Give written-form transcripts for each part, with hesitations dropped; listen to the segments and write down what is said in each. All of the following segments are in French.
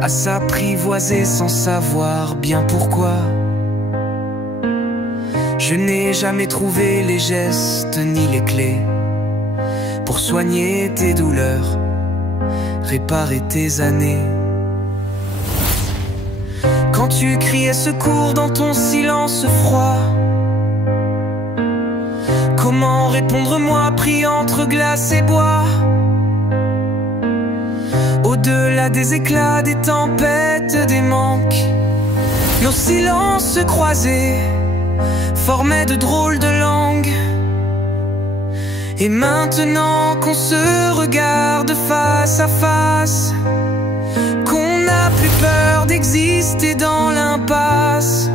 à s'apprivoiser sans savoir bien pourquoi. Je n'ai jamais trouvé les gestes ni les clés pour soigner tes douleurs, réparer tes années. Quand tu criais secours dans ton silence froid, comment répondre moi pris entre glace et bois? Au-delà des éclats, des tempêtes, des manques, nos silences croisés formaient de drôles de langues. Et maintenant qu'on se regarde face à face, qu'on n'a plus peur d'exister dans l'impasse,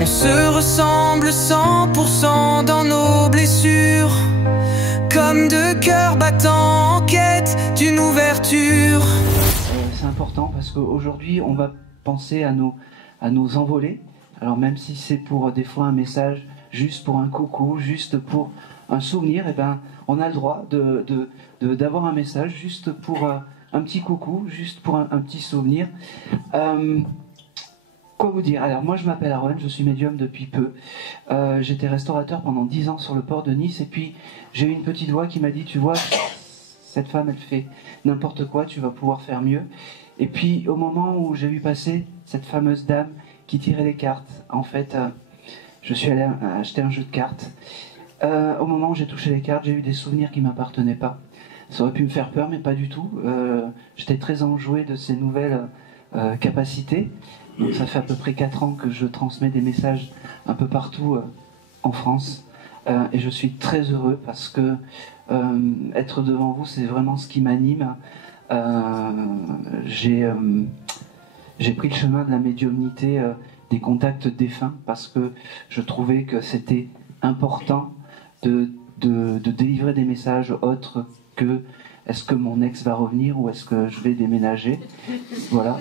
on se ressemble 100% dans nos blessures, comme deux cœurs battants en quête d'une ouverture. C'est important parce qu'aujourd'hui on va penser à nos envolées. Alors même si c'est pour des fois un message, juste pour un coucou, juste pour un souvenir, et ben on a le droit d'avoir un message juste pour un petit coucou, juste pour un petit souvenir. Quoi vous dire? Alors moi je m'appelle Aaron, je suis médium depuis peu. J'étais restaurateur pendant 10 ans sur le port de Nice et puis j'ai eu une petite voix qui m'a dit, tu vois, cette femme elle fait n'importe quoi, tu vas pouvoir faire mieux. Et puis au moment où j'ai vu passer cette fameuse dame qui tirait les cartes, en fait je suis allé acheter un jeu de cartes. Au moment où j'ai touché les cartes, j'ai eu des souvenirs qui ne m'appartenaient pas. Ça aurait pu me faire peur mais pas du tout. J'étais très enjoué de ces nouvelles capacités. Donc ça fait à peu près 4 ans que je transmets des messages un peu partout en France. Et je suis très heureux parce que être devant vous, c'est vraiment ce qui m'anime. J'ai pris le chemin de la médiumnité, des contacts défunts, parce que je trouvais que c'était important de délivrer des messages autres que est-ce que mon ex va revenir ou est-ce que je vais déménager. Voilà.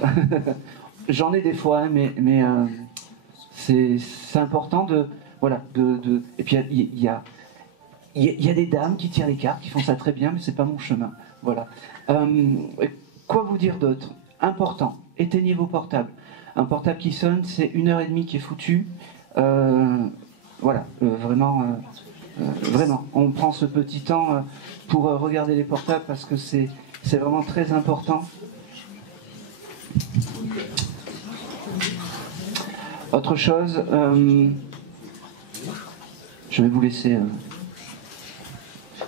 J'en ai des fois, hein, mais c'est important de... Voilà, et puis il y a des dames qui tirent les cartes, qui font ça très bien, mais c'est pas mon chemin. Voilà. Quoi vous dire d'autre? Important, éteignez vos portables. Un portable qui sonne, c'est 1h30 qui est foutu. Voilà, vraiment, on prend ce petit temps pour regarder les portables parce que c'est vraiment très important. Autre chose, je vais vous laisser...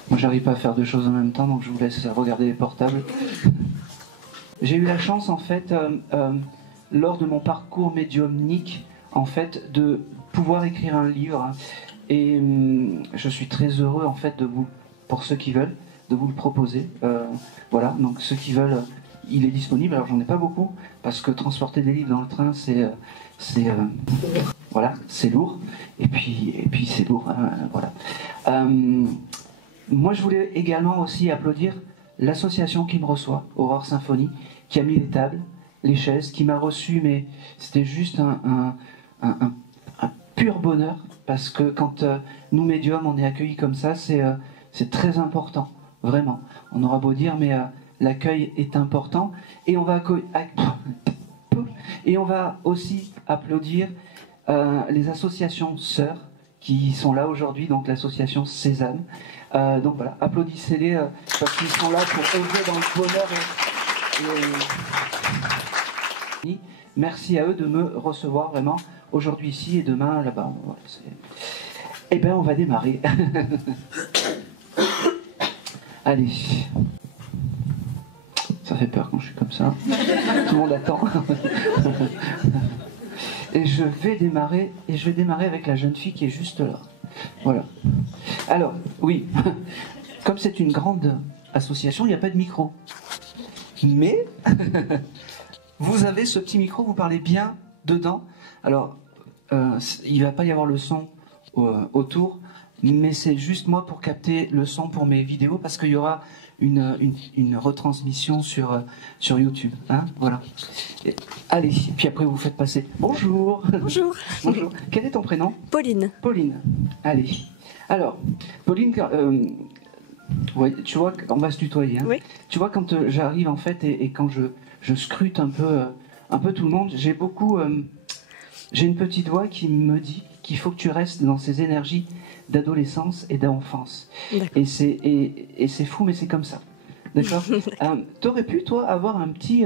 Moi, j'arrive pas à faire deux choses en même temps, donc je vous laisse regarder les portables. J'ai eu la chance, en fait, lors de mon parcours médiumnique, en fait, de pouvoir écrire un livre. Et je suis très heureux, en fait, pour ceux qui veulent, de vous le proposer. Voilà, donc ceux qui veulent, il est disponible. Alors, j'en ai pas beaucoup, parce que transporter des livres dans le train, voilà, c'est lourd. Et puis c'est lourd, hein, voilà. Moi, je voulais également aussi applaudir l'association qui me reçoit, Aurore Symphonie, qui a mis les tables, les chaises, qui m'a reçu, mais c'était juste un pur bonheur, parce que quand nous, médiums, on est accueillis comme ça, c'est très important, vraiment. On aura beau dire, mais l'accueil est important, et on va aussi applaudir les associations sœurs qui sont là aujourd'hui, donc l'association Sésame. Donc voilà, applaudissez-les parce qu'ils sont là pour œuvrer dans le bonheur. Merci à eux de me recevoir vraiment aujourd'hui ici et demain là-bas. Voilà, eh bien, on va démarrer. Allez. Ça fait peur quand je suis comme ça. Tout le monde attend. Et je vais démarrer avec la jeune fille qui est juste là. Voilà. Alors, oui, comme c'est une grande association, il n'y a pas de micro. Mais, vous avez ce petit micro, vous parlez bien dedans. Alors, il ne va pas y avoir le son autour, mais c'est juste moi pour capter le son pour mes vidéos, parce qu'il y aura une retransmission sur YouTube. Hein, voilà. Et, allez, puis après vous faites passer. Bonjour. Bonjour. Bonjour. Quel est ton prénom? Pauline. Pauline. Allez. Alors, Pauline, Ouais, tu vois, on va se tutoyer. Hein. Oui. Tu vois, quand j'arrive en fait et quand je scrute un peu tout le monde, j'ai une petite voix qui me dit qu'il faut que tu restes dans ces énergies d'adolescence et d'enfance. Et c'est fou, mais c'est comme ça. D'accord. T'aurais pu, toi, avoir un petit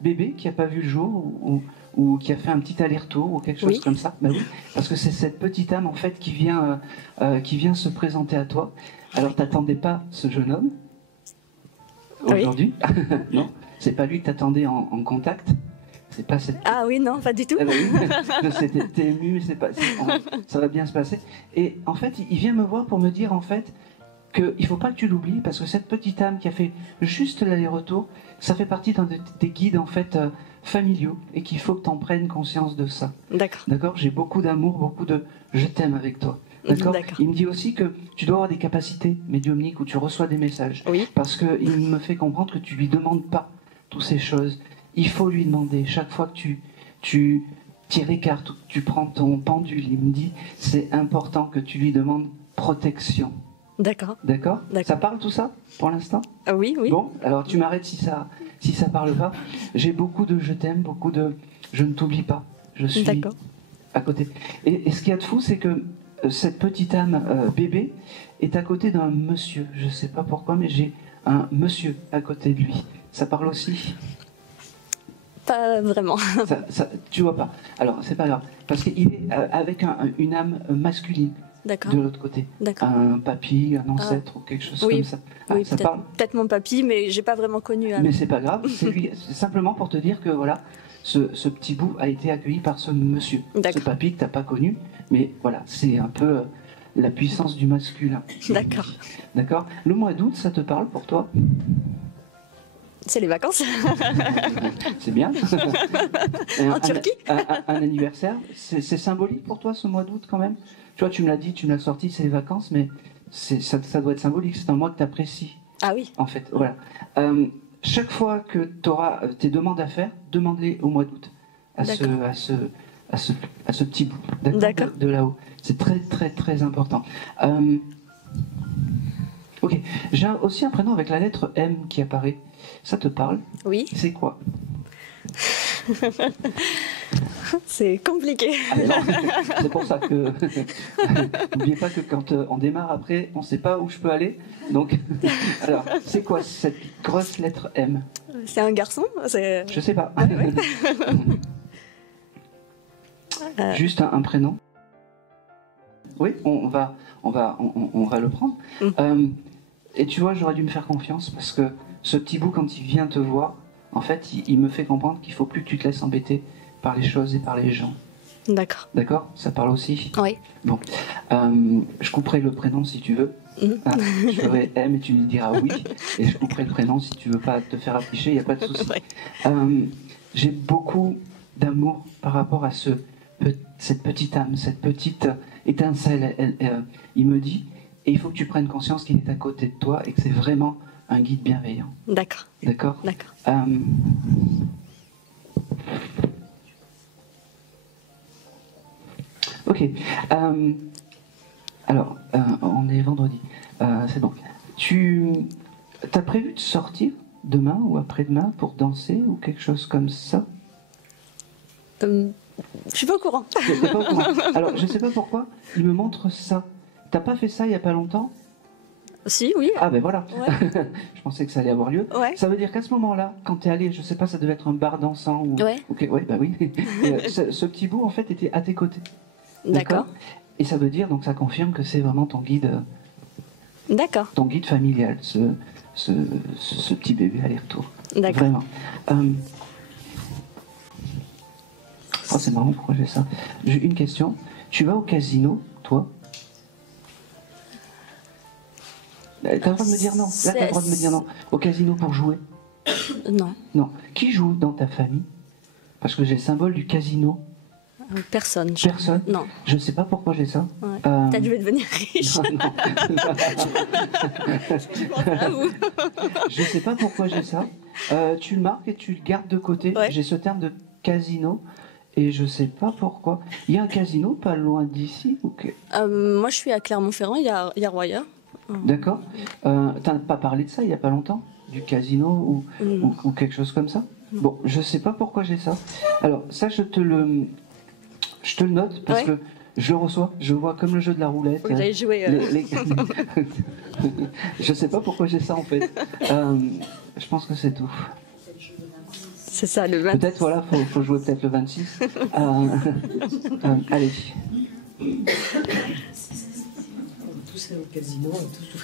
bébé qui n'a pas vu le jour ou qui a fait un petit aller-retour ou quelque chose comme ça. Ben oui, parce que c'est cette petite âme en fait qui vient se présenter à toi. Alors t'attendais pas ce jeune homme aujourd'hui. Non, c'est pas lui que t'attendais en contact. C'est pas cette... Ah oui, non, pas du tout. Ah ben oui. T'es ému, mais ça va bien se passer. Et en fait, il vient me voir pour me dire en fait qu'il faut pas que tu l'oublies parce que cette petite âme qui a fait juste l'aller-retour, ça fait partie d'un des guides en fait familiaux et qu'il faut que tu en prennes conscience de ça. D'accord. D'accord. J'ai beaucoup d'amour, beaucoup de je t'aime avec toi. D'accord. Il me dit aussi que tu dois avoir des capacités médiumniques où tu reçois des messages. Oui. Parce qu'il me fait comprendre que tu lui demandes pas toutes ces choses. Il faut lui demander chaque fois que tu tires les cartes, tu prends ton pendule. Il me dit c'est important que tu lui demandes protection. D'accord. D'accord. Ça parle tout ça pour l'instant? Oui, oui. Bon, alors tu m'arrêtes si ça parle pas. J'ai beaucoup de je t'aime, beaucoup de je ne t'oublie pas. Je suis à côté. Et ce qu'il y a de fou, c'est que cette petite âme bébé est à côté d'un monsieur. Je sais pas pourquoi, mais j'ai un monsieur à côté de lui. Ça parle aussi? Pas vraiment. Tu vois pas. Alors c'est pas grave, parce qu'il est avec une âme masculine. De l'autre côté. Un papy, un ancêtre ou quelque chose comme ça. Oui, peut-être mon papy, mais j'ai pas vraiment connu. Mais c'est pas grave, c'est simplement pour te dire que voilà, ce petit bout a été accueilli par ce monsieur. Ce papy que t'as pas connu, mais voilà, c'est un peu la puissance du masculin. D'accord. D'accord. Le mois d'août, ça te parle pour toi? C'est les vacances. C'est bien. En Turquie. Un anniversaire, c'est symbolique pour toi ce mois d'août quand même? Tu vois, tu me l'as dit, tu me l'as sorti, c'est les vacances, mais ça doit être symbolique. C'est un mois que tu apprécies. Ah oui. En fait, voilà. Chaque fois que tu auras tes demandes à faire, demande-les au mois d'août à ce petit bout de là-haut. C'est très, très, très important. Ok. J'ai aussi un prénom avec la lettre M qui apparaît. Ça te parle? Oui. C'est quoi? C'est compliqué. C'est pour ça que n'oubliez pas que quand on démarre après, on ne sait pas où je peux aller. Donc, alors, c'est quoi cette grosse lettre M? C'est un garçon. Je sais pas. Ouais. Juste un prénom. Oui, on va le prendre. Et tu vois, j'aurais dû me faire confiance parce que ce petit bout, quand il vient te voir, en fait, il me fait comprendre qu'il faut plus que tu te laisses embêter par les choses et par les gens. D'accord. D'accord. Ça parle aussi? Oui. Bon. Je couperai le prénom si tu veux. Je ferai M et tu me diras oui. Et je couperai le prénom si tu veux pas te faire afficher, il n'y a pas de souci. J'ai beaucoup d'amour par rapport à cette petite âme, cette petite étincelle. Il me dit, et il faut que tu prennes conscience qu'il est à côté de toi et que c'est vraiment un guide bienveillant. D'accord. D'accord. D'accord. Ok. Alors, on est vendredi. C'est bon. Tu as prévu de sortir demain ou après-demain pour danser ou quelque chose comme ça? Je suis pas au courant. T'es pas au courant. Alors, je sais pas pourquoi, il me montre ça. T'as pas fait ça il y a pas longtemps? Si, oui. Ah ben voilà. Ouais. Je pensais que ça allait avoir lieu. Ouais. Ça veut dire qu'à ce moment-là, quand t'es allé, je sais pas, ça devait être un bar dansant ou. Ouais. Ok, ouais, bah oui. Ce petit bout en fait était à tes côtés. D'accord. Et ça veut dire, donc ça confirme que c'est vraiment ton guide. D'accord. Ton guide familial, ce petit bébé aller-retour. D'accord. Vraiment. Oh, c'est marrant, pourquoi j'ai ça? J'ai une question. Tu vas au casino, toi? T'as le droit de me dire non. Là, t'as le droit de me dire non. Au casino pour jouer? Non. Non. Qui joue dans ta famille? Parce que j'ai le symbole du casino. Personne. Personne? Non. Je ne sais pas pourquoi j'ai ça. Ouais. Peut-être je vais devenir riche. Non. Je ne sais pas pourquoi j'ai ça. Tu le marques et tu le gardes de côté. Ouais. J'ai ce terme de casino et je ne sais pas pourquoi. Il y a un casino pas loin d'ici? Moi, je suis à Clermont-Ferrand. Il y a Roya. D'accord. T'as pas parlé de ça il y a pas longtemps? Du casino ou quelque chose comme ça? Bon, je sais pas pourquoi j'ai ça. Alors, ça, je te le note parce que je le reçois. Je vois comme le jeu de la roulette. Vous avez joué. Je sais pas pourquoi j'ai ça en fait. Je pense que c'est tout. C'est ça, le 26. Peut-être, voilà, faut jouer peut-être le 26. Allez. Tous au casino, on tous joué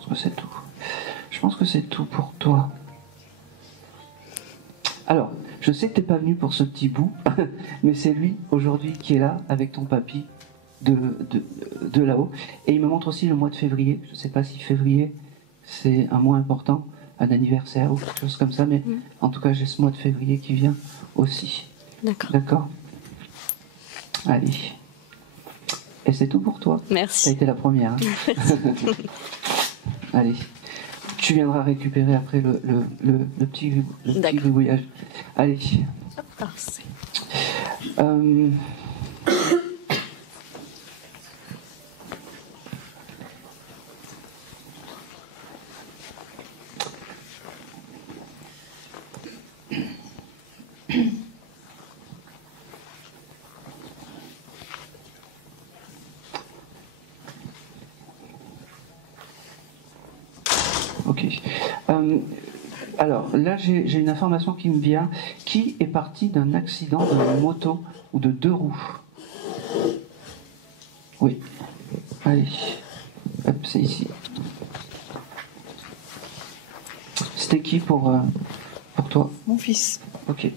Je pense que c'est tout. Je pense que c'est tout pour toi. Alors, je sais que t'es pas venu pour ce petit bout, mais c'est lui aujourd'hui qui est là avec ton papy de là-haut. Et il me montre aussi le mois de février. Je sais pas si février c'est un mois important, un anniversaire ou quelque chose comme ça, mais en tout cas j'ai ce mois de février qui vient aussi. D'accord. D'accord. Allez. Et c'est tout pour toi. Merci. Ça a été la première. Hein. Allez. Tu viendras récupérer après le petit gribouillage. Allez. Merci. Ok. Alors là, j'ai une information qui me vient. Qui est parti d'un accident de moto ou de 2 roues? Oui. Allez. Hop, c'est ici. C'était qui pour toi? Mon fils. Ok.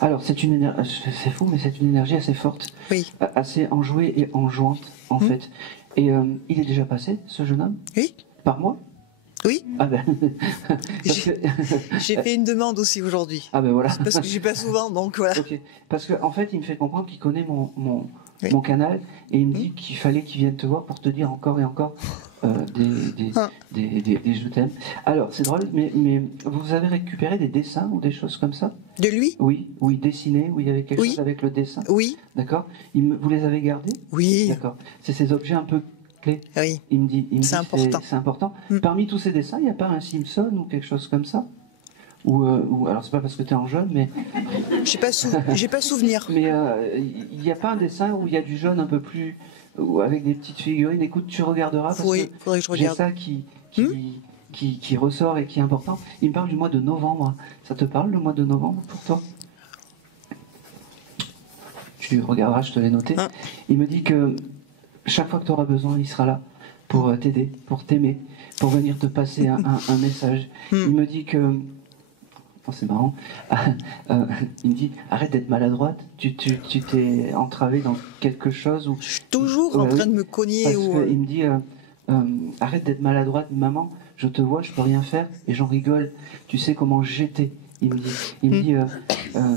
Alors, c'est une énergie, c'est fou, mais c'est une énergie assez forte, Oui. assez enjouée et enjointe, en fait. Et il est déjà passé, ce jeune homme? Oui. Par mois? Oui. Ah ben. J'ai fait une demande aussi aujourd'hui. Ah ben voilà. Parce que je suis pas souvent, donc voilà. Ok. Parce qu'en fait, il me fait comprendre qu'il connaît mon Oui. canal et il me dit qu'il fallait qu'il vienne te voir pour te dire encore et encore des je t'aime. Alors, c'est drôle, mais vous avez récupéré des dessins ou des choses comme ça? De lui? Oui, où il dessinait, où il y avait quelque chose avec le dessin. Oui. D'accord. Vous les avez gardés? Oui. D'accord. C'est ces objets un peu clés. Oui. Il me dit C'est important. C'est important. Parmi tous ces dessins, il n'y a pas un Simpson ou quelque chose comme ça? Ou alors c'est pas parce que tu es en jaune, mais J'ai pas souvenir. mais il n'y a pas un dessin où il y a du jaune un peu plus ou avec des petites figurines. Écoute, tu regarderas parce Oui, que faudrait que je j'ai regarde. ça qui ressort et qui est important. Il me parle du mois de novembre. Ça te parle le mois de novembre pour toi? Tu regarderas, je te l'ai noté. Il me dit que chaque fois que tu auras besoin, il sera là pour t'aider, pour t'aimer, pour venir te passer un message. Il me dit que... Oh, c'est marrant. Il me dit, arrête d'être maladroite, tu t'es entravé dans quelque chose ou... Je suis toujours en train de me cogner. Parce qu'il me dit, arrête d'être maladroite, maman, je te vois, je peux rien faire et j'en rigole. Tu sais comment j'étais. Il me dit,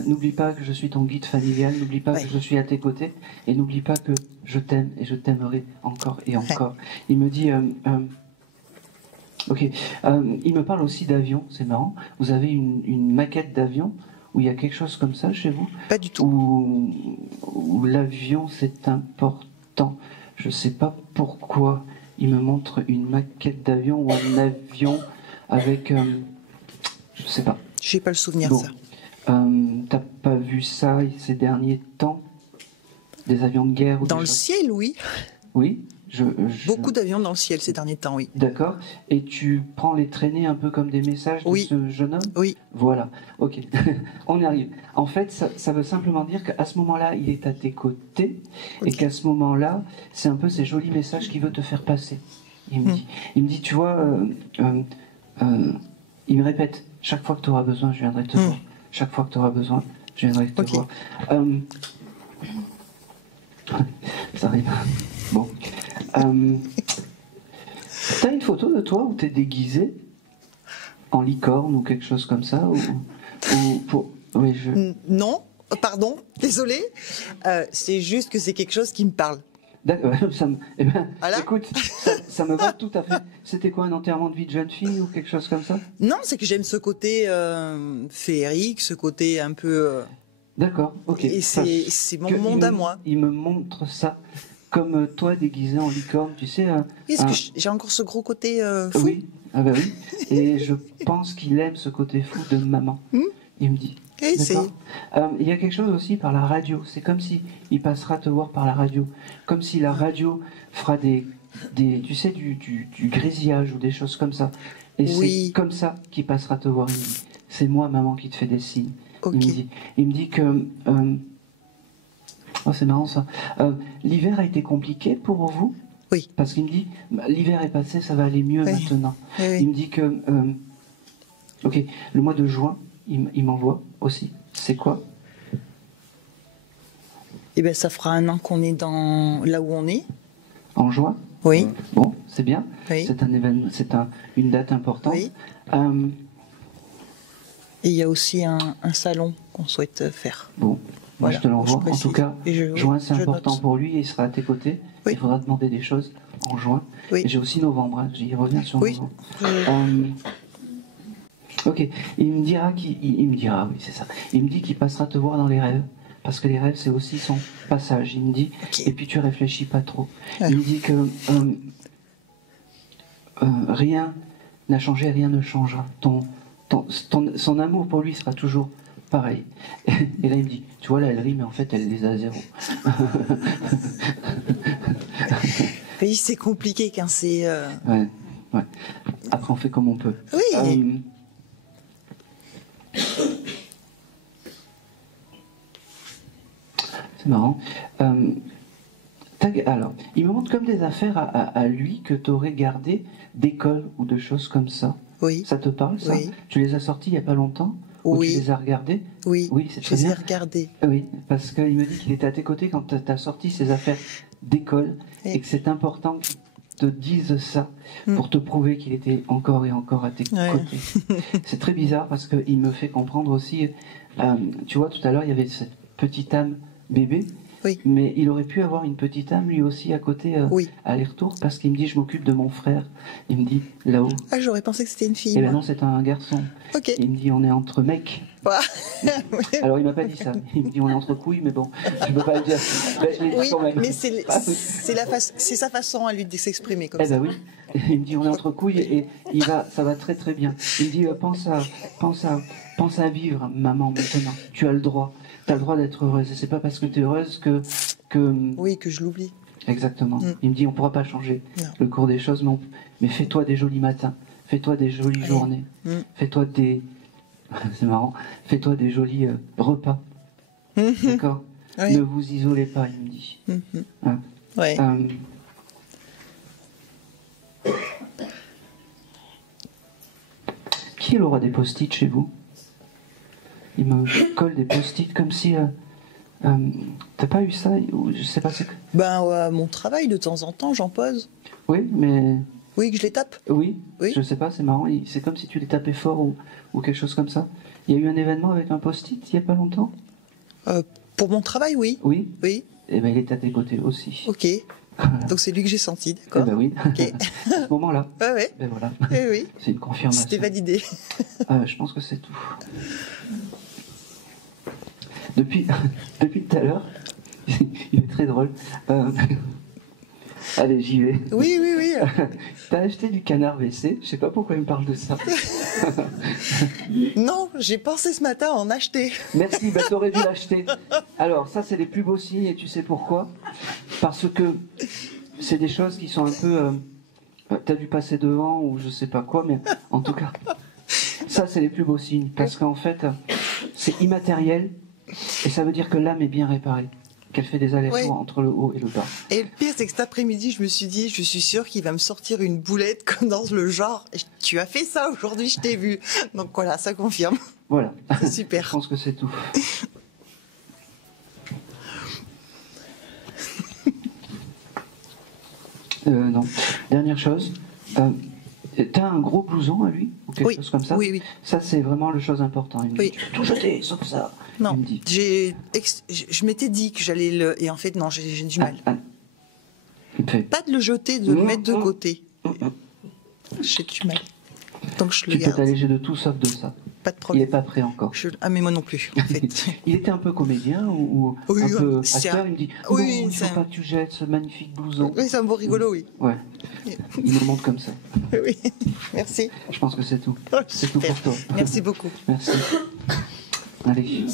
n'oublie pas que je suis ton guide familial, n'oublie pas que je suis à tes côtés, et n'oublie pas que je t'aime et je t'aimerai encore et encore. Il me dit, ok, il me parle aussi d'avion, c'est marrant. Vous avez une maquette d'avion où il y a quelque chose comme ça chez vous? Pas du tout. Où l'avion c'est important. Je sais pas pourquoi il me montre une maquette d'avion ou un avion avec, je sais pas. J'ai pas le souvenir Bon. de ça. T'as pas vu ça ces derniers temps? Des avions de guerre ou Dans des le choses? ciel, oui. Oui. Beaucoup d'avions dans le ciel ces derniers temps, oui. D'accord. Et tu prends les traînées un peu comme des messages de ce jeune homme? Oui. Voilà. Ok. On y arrive. En fait, ça veut simplement dire qu'à ce moment-là, il est à tes côtés et qu'à ce moment-là, c'est un peu ces jolis messages qu'il veut te faire passer. Il me dit, tu vois, il me répète, chaque fois que tu auras besoin, je viendrai te voir. Chaque fois que tu auras besoin, je viendrai te voir. Ça arrive. Bon. T'as une photo de toi où t'es déguisé en licorne ou quelque chose comme ça Oui, Non, pardon, désolé. C'est juste que c'est quelque chose qui me parle. D'accord, Voilà. écoute, ça me va tout à fait. C'était quoi, un enterrement de vie de jeune fille ou quelque chose comme ça? Non, c'est que j'aime ce côté féerique, ce côté un peu D'accord, ok. Et c'est mon monde à moi. Il me montre ça comme toi déguisé en licorne, tu sais. Est-ce que j'ai encore ce gros côté fou? Oui, ah bah oui. Et je pense qu'il aime ce côté fou de maman. Il me dit. Et D'accord. Il y a quelque chose aussi par la radio. C'est comme si il passera te voir par la radio. Comme si la radio fera tu sais, du grésillage ou des choses comme ça. Et c'est comme ça qu'il passera te voir. Il me dit, c'est moi, maman, qui te fait des signes. Okay. Il me dit que... oh, c'est marrant ça. L'hiver a été compliqué pour vous? Oui. Parce qu'il me dit, l'hiver est passé, ça va aller mieux maintenant. Oui. Il me dit que... ok, le mois de juin, il m'envoie aussi. C'est quoi? Eh bien, ça fera 1 an qu'on est là où on est. En juin? Oui. Bon, c'est bien. Oui. C'est un événement, une date importante. Oui. Et il y a aussi un salon qu'on souhaite faire. Bon, moi voilà, je te l'envoie. En tout cas, juin c'est important note. pour lui et il sera à tes côtés. Oui. Il faudra demander des choses en juin. Oui. Et j'ai aussi novembre, hein. J'y reviens sur novembre. Ok, il me dira, oui c'est ça. Il me dit qu'il passera te voir dans les rêves. Parce que les rêves c'est aussi son passage. Il me dit, et puis tu réfléchis pas trop. Il me dit que rien n'a changé, rien ne changera. Son amour pour lui sera toujours pareil. Et là, il me dit, tu vois, là, elle rit, mais en fait, elle les a à 0. Oui, c'est compliqué quand c'est... Ouais. Après, on fait comme on peut. Oui. C'est marrant. Alors, il me montre comme des affaires à lui que tu aurais gardées d'école ou de choses comme ça. Oui. Ça te parle, ça? Oui. Tu les as sortis il n'y a pas longtemps? Oui. Ou tu les as regardés? Oui, oui, c'est je très les ai bien. regardés. Oui, parce qu'il me dit qu'il était à tes côtés quand tu as sorti ces affaires d'école et que c'est important qu'il te dise ça pour te prouver qu'il était encore et encore à tes côtés. C'est très bizarre parce qu'il me fait comprendre aussi, tu vois, tout à l'heure, il y avait cette petite âme bébé. Oui. Mais il aurait pu avoir une petite âme lui aussi à côté, aller-retour, parce qu'il me dit je m'occupe de mon frère. Il me dit là-haut. Ah, j'aurais pensé que c'était une fille. Eh ben non, c'est un garçon. Okay. Il me dit on est entre mecs. Alors il m'a pas dit ça. Il me dit on est entre couilles, mais bon, je peux pas le dire. Ben, je l'ai dit quand même. Mais c'est sa façon à lui de s'exprimer comme ça. Eh ben oui. Il me dit on est entre couilles et ça va très très bien. Il me dit pense à vivre, maman, maintenant. Tu as le droit. Tu as le droit d'être heureuse. Et c'est pas parce que tu es heureuse que... Oui, que je l'oublie. Exactement. Il me dit, on pourra pas changer le cours des choses, mais fais-toi des jolis matins. Fais-toi des jolies journées. Fais-toi des... c'est marrant. Fais-toi des jolis repas. D'accord. Ne vous isolez pas, il me dit. Hein? Qui aura des post-it chez vous? Il me colle des post-it comme si... t'as pas eu ça? Ou je sais pas. Mon travail, de temps en temps, j'en pose. Oui, mais... Oui, que je les tape? Oui, je sais pas, c'est marrant. C'est comme si tu les tapais fort ou quelque chose comme ça. Il y a eu un événement avec un post-it il y a pas longtemps? Pour mon travail, oui. Oui? Oui. Et ben il est à tes côtés aussi. Ok. Donc c'est lui que j'ai senti, d'accord? Eh ben oui. Okay. À ce moment-là. Ouais. Ben voilà. Oui. C'est une confirmation. C'était validé. Je pense que c'est tout. Depuis tout à l'heure, il est très drôle. Allez, j'y vais. Oui. T'as acheté du canard WC, je sais pas pourquoi il me parle de ça. Non, j'ai pensé ce matin à en acheter. Merci, t'aurais dû l'acheter. Alors, ça, c'est les plus beaux signes, et tu sais pourquoi? Parce que c'est des choses qui sont un peu... t'as dû passer devant, ou je sais pas quoi, mais en tout cas, ça, c'est les plus beaux signes. Parce qu'en fait, c'est immatériel, et ça veut dire que l'âme est bien réparée. Qu'elle fait des allers-retours entre le haut et le bas. Et le pire, c'est que cet après-midi, je me suis dit, je suis sûre qu'il va me sortir une boulette comme dans le genre. Tu as fait ça aujourd'hui, je t'ai vu. Donc voilà, ça confirme. Voilà. C'est super. Je pense que c'est tout. Non. Dernière chose. T'as un gros blouson à lui ou quelque chose comme ça? Oui. Ça, c'est vraiment le chose important. Il me dit, tu peux tout jeter, sauf ça. Non, il me dit. Je m'étais dit que j'allais le... Et en fait, non, j'ai du mal. Pas de le jeter, de le mettre de côté. J'ai du mal. Donc je le garde. Tu peux t'alléger de tout sauf de ça. pas de Il problème. n'est pas prêt encore. Ah, mais moi non plus, en fait. Il était un peu comédien ou Oui, un peu c'est acteur. un- Il me dit Oui, non, il ne c'est faut un- pas que tu jettes ce magnifique blouson. Oui, c'est un beau rigolo, oui. Ouais, il me montre comme ça. Oui, merci. Je pense que c'est tout. Oh, C'est tout super. pour toi. Merci beaucoup. Merci. Allez.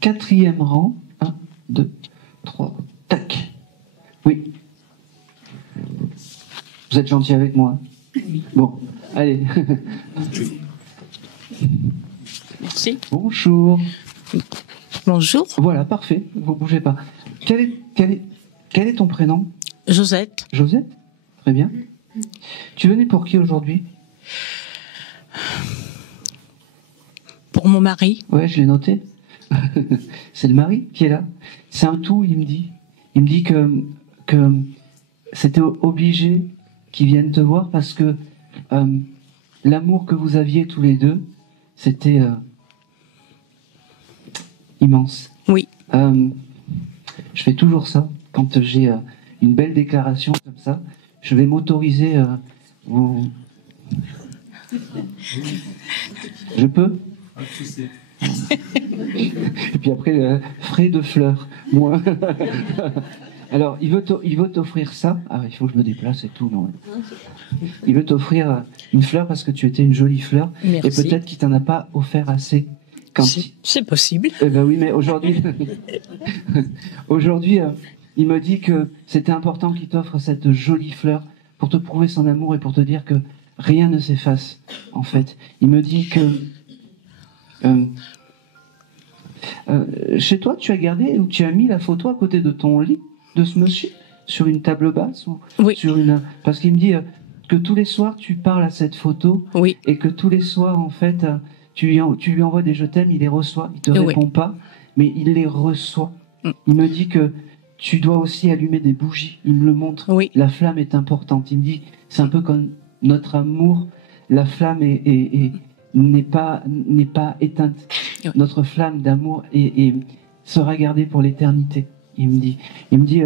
Quatrième rang. 1, 2, 3. Tac. Oui. Vous êtes gentil avec moi? Bon, allez. Merci. Bonjour. Bonjour, Voilà, parfait. Vous bougez pas. Quel est ton prénom? Josette. Josette? Très bien. Tu venais pour qui aujourd'hui? Pour mon mari. Ouais, je l'ai noté. C'est le mari qui est là. C'est un tout, il me dit. Il me dit que c'était obligé qu'il vienne te voir parce que l'amour que vous aviez tous les deux, c'était immense. Oui. Je fais toujours ça quand j'ai une belle déclaration comme ça. Je vais m'autoriser. Vous... Je peux? Et puis après, frais de fleurs. Moi. Alors, il veut t'offrir ça. Ah, il faut que je me déplace et tout. Non. Il veut t'offrir une fleur parce que tu étais une jolie fleur. Merci. Et peut-être qu'il t'en a pas offert assez. C'est possible. Eh ben oui, mais aujourd'hui, aujourd'hui, il me dit que c'était important qu'il t'offre cette jolie fleur pour te prouver son amour et pour te dire que rien ne s'efface, en fait. Il me dit que chez toi, tu as gardé ou tu as mis la photo à côté de ton lit de ce monsieur sur une table basse ou Oui. sur une... Parce qu'il me dit que tous les soirs, tu parles à cette photo Oui. et que tous les soirs, en fait, tu lui envoies des je t'aime, il les reçoit, il te Oui. répond pas, mais il les reçoit. Il me dit que tu dois aussi allumer des bougies, il me le montre. Oui. La flamme est importante. Il me dit, c'est un peu comme notre amour, la flamme n'est pas éteinte. Oui. Notre flamme d'amour sera gardée pour l'éternité. Il me dit,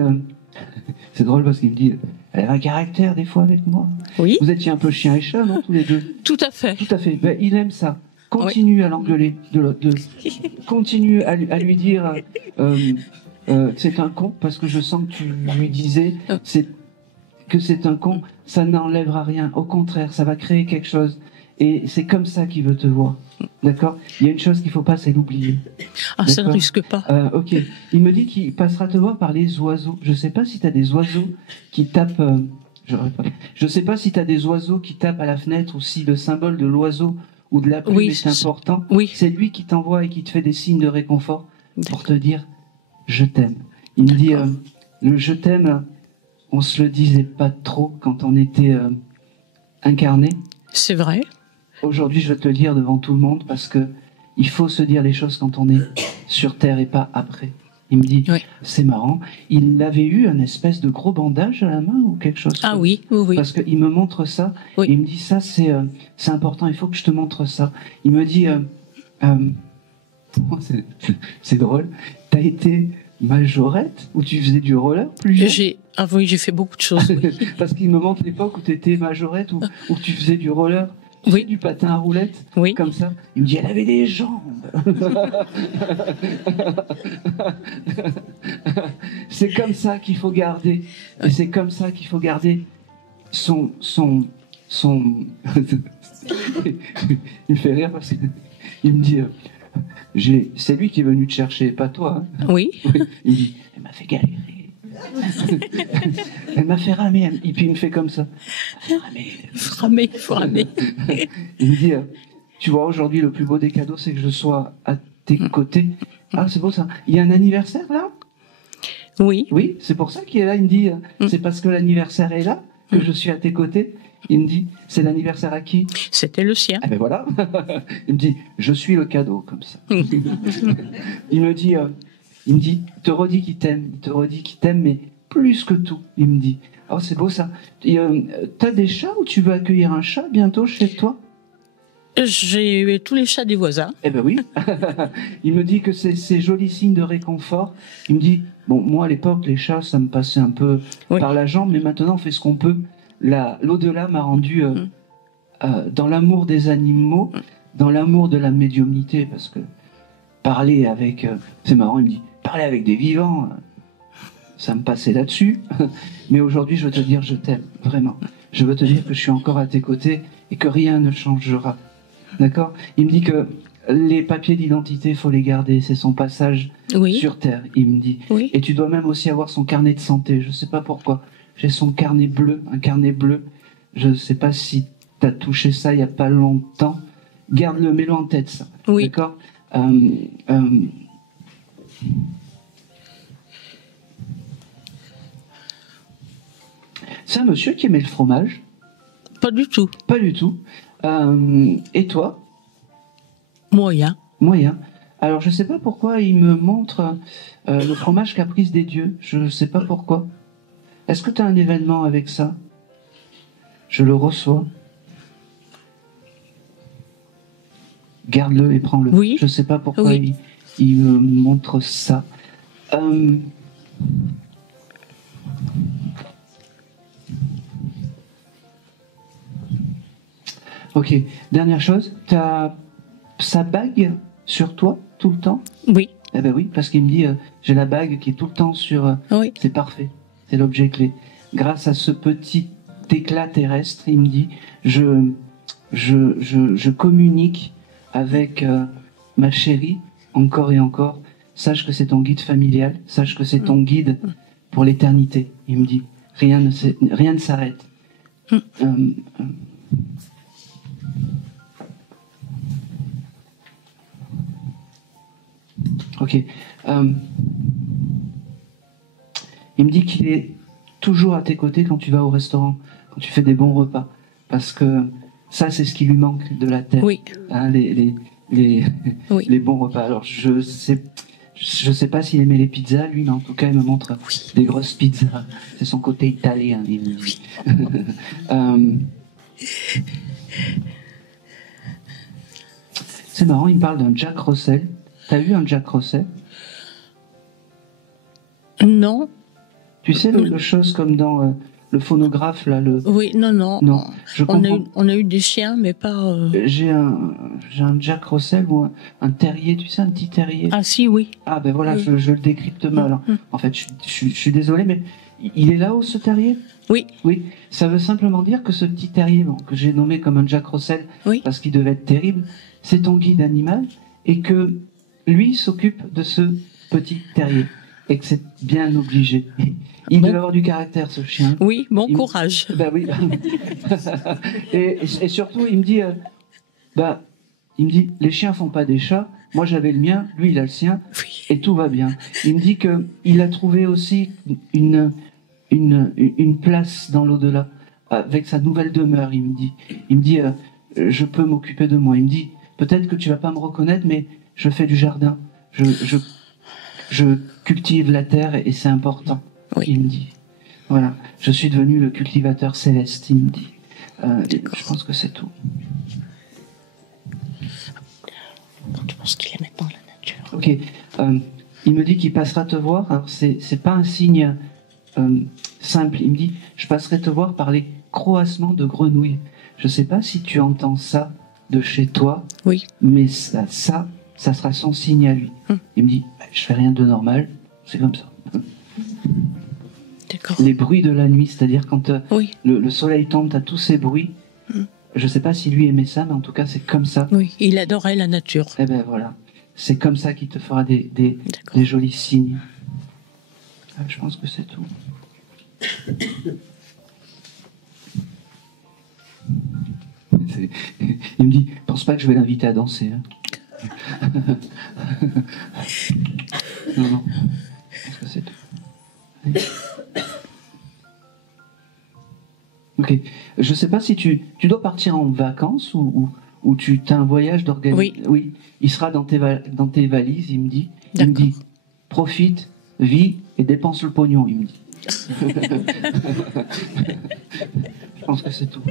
c'est drôle parce qu'il me dit, elle a un caractère des fois avec moi. Oui. Vous étiez un peu chien et chat, non, tous les deux? Tout à fait. Tout à fait. Ben, il aime ça. Continue à l'engueuler. Continue à lui dire c'est un con, parce que je sens que tu lui disais que c'est un con. Ça n'enlèvera rien. Au contraire, ça va créer quelque chose. Et c'est comme ça qu'il veut te voir. D'accord? Il y a une chose qu'il ne faut pas, c'est l'oublier. Ah, ça ne D'accord. risque pas. Ok. Il me dit qu'il passera te voir par les oiseaux. Je ne sais pas si tu as des oiseaux qui tapent... Je ne sais pas si tu as des oiseaux qui tapent à la fenêtre ou si le symbole de l'oiseau ou de la plume Oui, est important. Oui. C'est lui qui t'envoie et qui te fait des signes de réconfort pour te dire « je t'aime ». Il me dit le « je t'aime », on se le disait pas trop quand on était incarné. C'est vrai. Aujourd'hui, je vais te le dire devant tout le monde parce que il faut se dire les choses quand on est sur Terre et pas après. Il me dit, Oui. c'est marrant, il avait eu un espèce de gros bandage à la main ou quelque chose. Ah comme- oui, oui, oui. Parce qu'il me montre ça, Oui. et il me dit, ça c'est important, il faut que je te montre ça. Il me dit, c'est drôle, t'as été majorette ou tu faisais du roller plus jeune? Oui, j'ai fait beaucoup de choses. Oui. Parce qu'il me montre l'époque où tu étais majorette ou où tu faisais du roller, tu Oui. sais, du patin à roulettes, Oui. comme ça. Il me dit, elle avait des jambes. C'est comme ça qu'il faut garder. Et c'est comme ça qu'il faut garder son... Il me fait rire parce qu'il me dit, c'est lui qui est venu te chercher, pas toi. Hein. Oui. Il me dit, elle m'a fait galérer. Elle m'a fait ramer. Et puis il me fait comme ça. Elle m'a fait ramer. Framer. Il me dit, tu vois, aujourd'hui, le plus beau des cadeaux, c'est que je sois à tes côtés. Ah, c'est beau ça. Il y a un anniversaire là? Oui. Oui, c'est pour ça qu'il est là. Il me dit, c'est parce que l'anniversaire est là que je suis à tes côtés. Il me dit, c'est l'anniversaire à qui? C'était le sien. Ah ben voilà. Il me dit, je suis le cadeau, comme ça. Il me dit, il te redit qu'il t'aime, mais plus que tout, il me dit, Oh, c'est beau ça. T'as des chats ou tu veux accueillir un chat bientôt chez toi? J'ai tous les chats des voisins. Eh ben oui. Il me dit que c'est joli signe de réconfort. Il me dit, bon, moi à l'époque, les chats, ça me passait un peu Oui. par la jambe, mais maintenant on fait ce qu'on peut. L'au-delà m'a rendu dans l'amour des animaux, dans l'amour de la médiumnité, parce que parler avec... c'est marrant, il me dit, parler avec des vivants, ça me passait là-dessus. Mais aujourd'hui, je veux te dire, je t'aime, vraiment. Je veux te dire que je suis encore à tes côtés et que rien ne changera. D'accord? Il me dit que les papiers d'identité, faut les garder. C'est son passage Oui. sur Terre, il me dit. Oui. Et tu dois même aussi avoir son carnet de santé. Je sais pas pourquoi. J'ai son carnet bleu, un carnet bleu. Je sais pas si tu as touché ça il y a pas longtemps. Garde-le, mets-le en tête, ça. Oui. D'accord? C'est un monsieur qui aimait le fromage? Pas du tout. Pas du tout. Et toi? Moyen. Moyen. Alors je sais pas pourquoi il me montre le fromage Caprice des dieux. Je sais pas pourquoi. Est-ce que tu as un événement avec ça? Je le reçois. Garde-le et prends-le. Oui. Je sais pas pourquoi Oui. il me montre ça. Ok, dernière chose, t'as sa bague sur toi tout le temps? Oui. Eh ben oui, parce qu'il me dit, j'ai la bague qui est tout le temps sur... Oui. C'est parfait, c'est l'objet clé. Grâce à ce petit éclat terrestre, il me dit, je communique avec ma chérie, encore et encore. Sache que c'est ton guide familial, sache que c'est ton guide pour l'éternité. Il me dit, rien ne s'arrête. Ok. Il me dit qu'il est toujours à tes côtés quand tu vas au restaurant, quand tu fais des bons repas. Parce que ça, c'est ce qui lui manque de la terre. Oui. Hein, Oui. les bons repas. Alors, je sais pas s'il aimait les pizzas, lui, mais en tout cas, il me montre des grosses pizzas. C'est son côté italien, il me dit. C'est marrant, il me parle d'un Jack Russell. T'as vu un Jack Russell? Non. Tu sais, le chose comme dans le phonographe, là, le... Oui, non. Non, je comprends. On a eu des chiens, mais pas... J'ai un Jack Russell ou un terrier, tu sais, un petit terrier. Ah si, oui. Ah ben voilà, Oui. je le décrypte mal. En fait, je suis désolé, mais il est là-haut, ce terrier? Oui. Oui, ça veut simplement dire que ce petit terrier, bon, que j'ai nommé comme un Jack Russell, Oui. parce qu'il devait être terrible, c'est ton guide animal, et que lui s'occupe de ce petit terrier, et que c'est bien obligé. Il Bon. devait avoir du caractère, ce chien. Oui, bon Il- courage. Ben oui. et surtout, il me dit, les chiens font pas des chats. Moi, j'avais le mien, lui, il a le sien, Oui. et tout va bien. Il me dit que il a trouvé aussi une place dans l'au-delà avec sa nouvelle demeure. Il me dit, je peux m'occuper de moi. Il me dit, peut-être que tu vas pas me reconnaître, mais je fais du jardin. Je cultive la terre et c'est important. Oui. Il me dit. Voilà, je suis devenu le cultivateur céleste, il me dit. Je pense que c'est tout. Je pense qu'il est maintenant la nature. Ok. Il me dit qu'il passera te voir. Alors c'est pas un signe simple. Il me dit, je passerai te voir par les croassements de grenouilles. Je sais pas si tu entends ça de chez toi, Oui. mais ça sera son signe à lui. Il me dit, je fais rien de normal, c'est comme ça. D'accord. Les bruits de la nuit, c'est-à-dire quand Oui. le soleil tombe, t'as tous ces bruits. Je sais pas si lui aimait ça, mais en tout cas c'est comme ça. Oui, il adorait la nature. Eh ben voilà, c'est comme ça qu'il te fera des D'accord. jolis signes. Je pense que c'est tout. Il me dit, pense pas que je vais l'inviter à danser. Hein. Non, je pense que c'est tout. Ok, je sais pas si tu dois partir en vacances ou tu as un voyage d'organisation. Oui, il sera dans tes valises, il me dit. Il me D'accord. dit, profite, vis et dépense le pognon, il me dit. Je pense que c'est tout.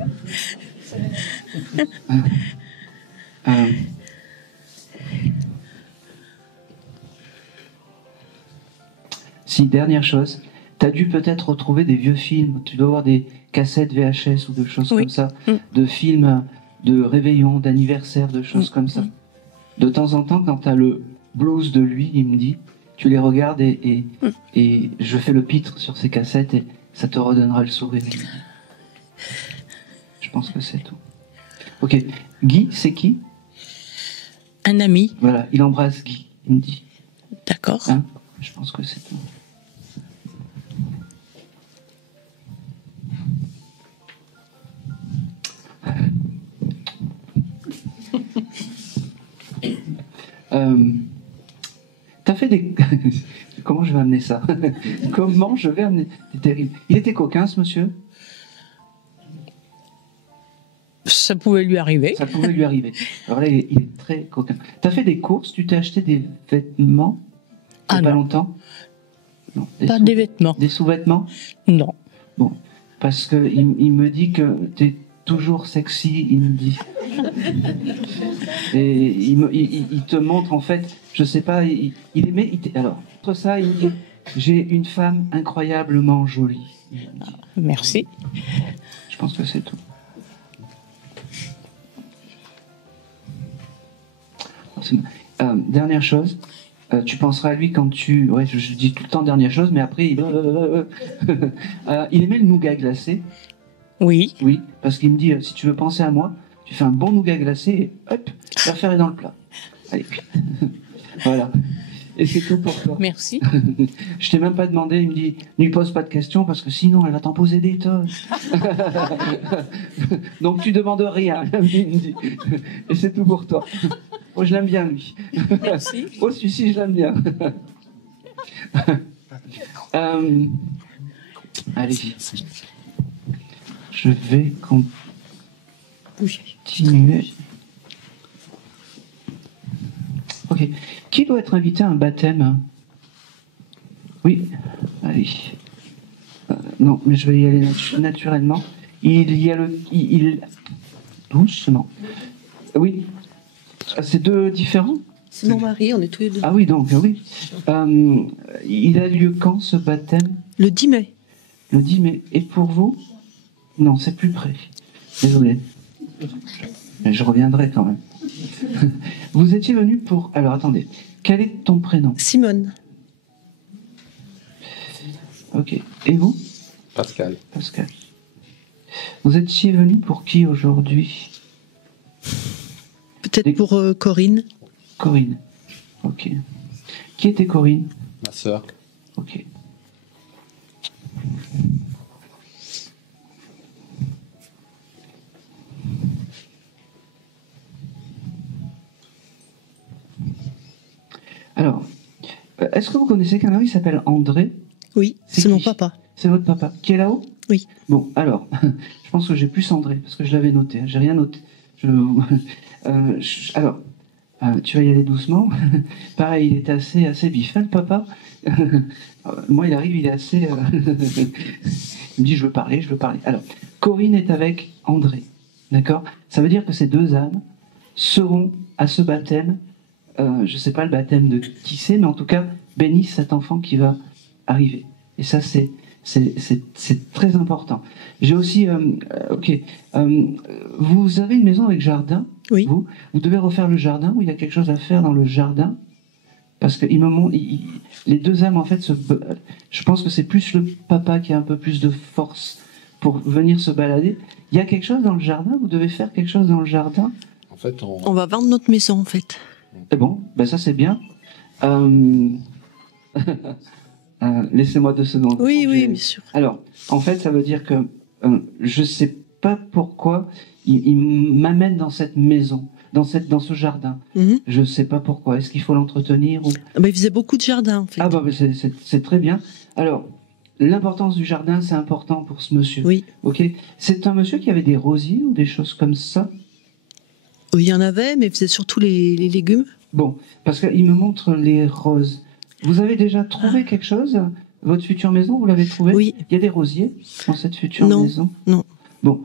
Si, dernière chose, tu as dû peut-être retrouver des vieux films, tu dois avoir des cassettes VHS ou de choses Oui. comme ça, de films de réveillon, d'anniversaire, de choses comme ça. De temps en temps, quand tu as le blues de lui, il me dit, tu les regardes et je fais le pitre sur ces cassettes et ça te redonnera le sourire. Je pense que c'est tout. Ok, Guy, c'est qui? Un ami, Voilà, il embrasse Guy, il me dit. d'accord. Hein, je pense que c'est tout. T'as fait des... Comment je vais amener ça? Comment je vais amener... C'est terrible. Il était coquin, ce monsieur? Ça pouvait lui arriver. Ça pouvait lui arriver. Alors là, il est très coquin. T'as fait des courses? Tu t'es acheté des vêtements? Il y a pas non. longtemps? Non. Pas des vêtements. Des sous-vêtements? Non. Bon. Parce que il me dit que t'es toujours sexy, il me dit. Et il te montre, en fait, je sais pas, alors, entre ça, il me dit, j'ai une femme incroyablement jolie. Merci. Je pense que c'est tout. Dernière chose, tu penseras à lui quand tu... Ouais, je dis tout le temps dernière chose, mais après, il aimait le nougat glacé. Oui. Oui, parce qu'il me dit, si tu veux penser à moi, tu fais un bon nougat glacé et hop, l'affaire est dans le plat. Allez. Voilà. Et c'est tout pour toi. Merci. Je t'ai même pas demandé, il me dit, ne lui pose pas de questions parce que sinon elle va t'en poser des tonnes. Donc tu demandes rien, il me dit. Et c'est tout pour toi. Oh, je l'aime bien, lui. Merci. Oh, celui-ci, je l'aime bien. Allez. Je vais continuer. Ok. Qui doit être invité à un baptême? Oui. Allez. Non, mais je vais y aller naturellement. Il y a doucement. Oui. C'est deux différents? C'est mon mari, on est tous les deux. Ah oui, donc, oui. Il a lieu quand, ce baptême? Le 10 mai. Le 10 mai. Et pour vous? Non, c'est plus près. Désolé. Mais je reviendrai quand même. Vous étiez venu pour... Alors, attendez. Quel est ton prénom? Simone. Ok. Et vous? Pascal. Pascal. Vous étiez venu pour qui aujourd'hui? Peut-être pour Corinne. Corinne. Ok. Qui était Corinne? Ma sœur. Ok. Alors, est-ce que vous connaissez quelqu'un qui s'appelle André? Oui, C'est c'est mon qui? papa. C'est votre papa qui est là-haut? Oui. Bon, alors, je pense que j'ai plus André, parce que je l'avais noté. J'ai rien noté. Alors, tu vas y aller doucement. Pareil, il est assez vif, hein, le papa. Moi, il arrive, il est assez... il me dit, je veux parler. Alors, Corinne est avec André, d'accord? Ça veut dire que ces deux âmes seront à ce baptême, je ne sais pas le baptême de qui c'est, mais en tout cas, bénissent cet enfant qui va arriver. Et ça, c'est très important. J'ai aussi... vous avez une maison avec jardin? Oui. Vous devez refaire le jardin, ou il y a quelque chose à faire dans le jardin? Parce que les deux âmes, en fait, je pense que c'est plus le papa qui a un peu plus de force pour venir se balader. Il y a quelque chose dans le jardin? Vous devez faire quelque chose dans le jardin? En fait, On va vendre notre maison, en fait. C'est bon, ben ça c'est bien. Laissez-moi 2 secondes. Oui, Ok. oui, bien sûr. Alors, en fait, ça veut dire que je ne sais pas pourquoi il m'amène dans cette maison, dans ce jardin. Mhm. Je ne sais pas pourquoi. Est-ce qu'il faut l'entretenir ou... Ah bah, il faisait beaucoup de jardin, en fait. Ah bah c'est très bien. Alors, l'importance du jardin, c'est important pour ce monsieur. Oui. Ok. C'est un monsieur qui avait des rosiers ou des choses comme ça? Oui, il y en avait, mais il faisait surtout les légumes. Bon, parce qu'il me montre les roses. Vous avez déjà trouvé quelque chose votre future maison, vous l'avez trouvée? Oui. Il y a des rosiers dans cette future Non, maison? non. Bon.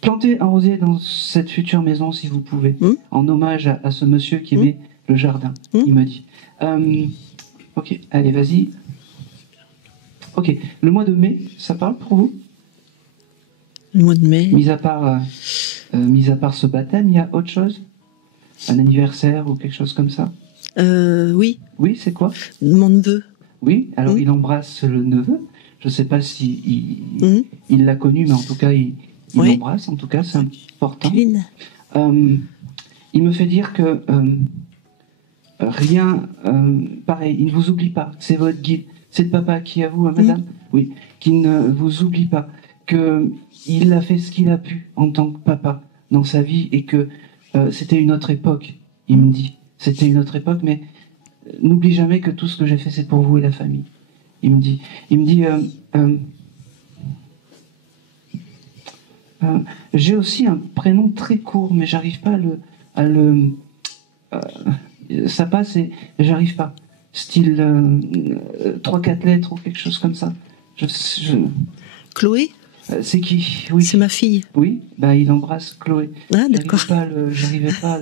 Plantez un rosier dans cette future maison si vous pouvez, en hommage à ce monsieur qui aimait le jardin, il me dit. Ok, allez, vas-y. Ok, le mois de mai, ça parle pour vous? Le mois de mai. Mis à part ce baptême, il y a autre chose? Un anniversaire ou quelque chose comme ça? Oui, Oui, c'est quoi? mon neveu. Oui, alors il embrasse le neveu. Je ne sais pas si il l'a connu, mais en tout cas, il l'embrasse. En tout cas, c'est important. Kevin. Il me fait dire que rien, pareil, il ne vous oublie pas. C'est votre guide. C'est le papa qui avoue à madame, oui, qui ne vous oublie pas. Qu'il a fait ce qu'il a pu en tant que papa dans sa vie et que c'était une autre époque, il me dit. C'était une autre époque, mais n'oublie jamais que tout ce que j'ai fait, c'est pour vous et la famille. Il me dit, j'ai aussi un prénom très court, mais j'arrive pas à le ça passe et j'arrive pas. Style 3-4 lettres ou quelque chose comme ça. Chloé? C'est qui? Oui. C'est ma fille. Oui, bah il embrasse Chloé. Ah, d'accord. J'arrivais pas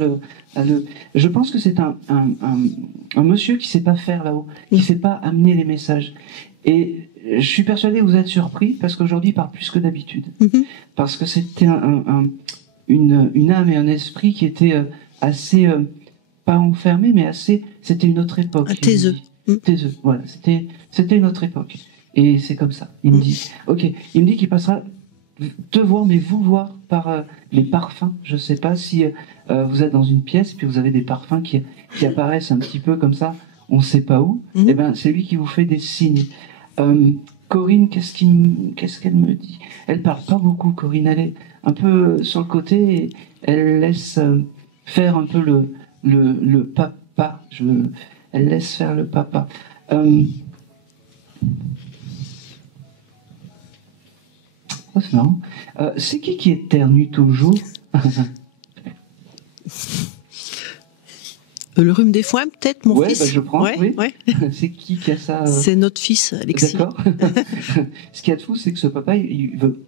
à le. Je pense que c'est un monsieur qui sait pas faire là-haut, qui sait pas amener les messages. Et je suis persuadé que vous êtes surpris parce qu'aujourd'hui il parle plus que d'habitude. Parce que c'était une âme et un esprit qui était assez pas enfermé, mais assez. C'était une autre époque. Taiseux. Taiseux. Voilà, c'était une autre époque. Et c'est comme ça. Il me dit, ok, il me dit qu'il passera te voir, mais vous voir par les parfums. Je ne sais pas si vous êtes dans une pièce, puis vous avez des parfums qui apparaissent un petit peu comme ça, on ne sait pas où. Eh ben, c'est lui qui vous fait des signes. Corinne, qu'est-ce qu'elle me dit? Elle parle pas beaucoup, Corinne. Elle est un peu sur le côté, et elle laisse faire un peu le papa. Elle laisse faire le papa. Oh, c'est marrant. C'est qui éternue toujours? Le rhume des foins, peut-être, mon ouais, fils. Bah, je prends. Ouais, oui. ouais. C'est qui a ça? C'est notre fils, Alexis. D'accord. Ce qu'il y a de fou, c'est que ce papa, il veut.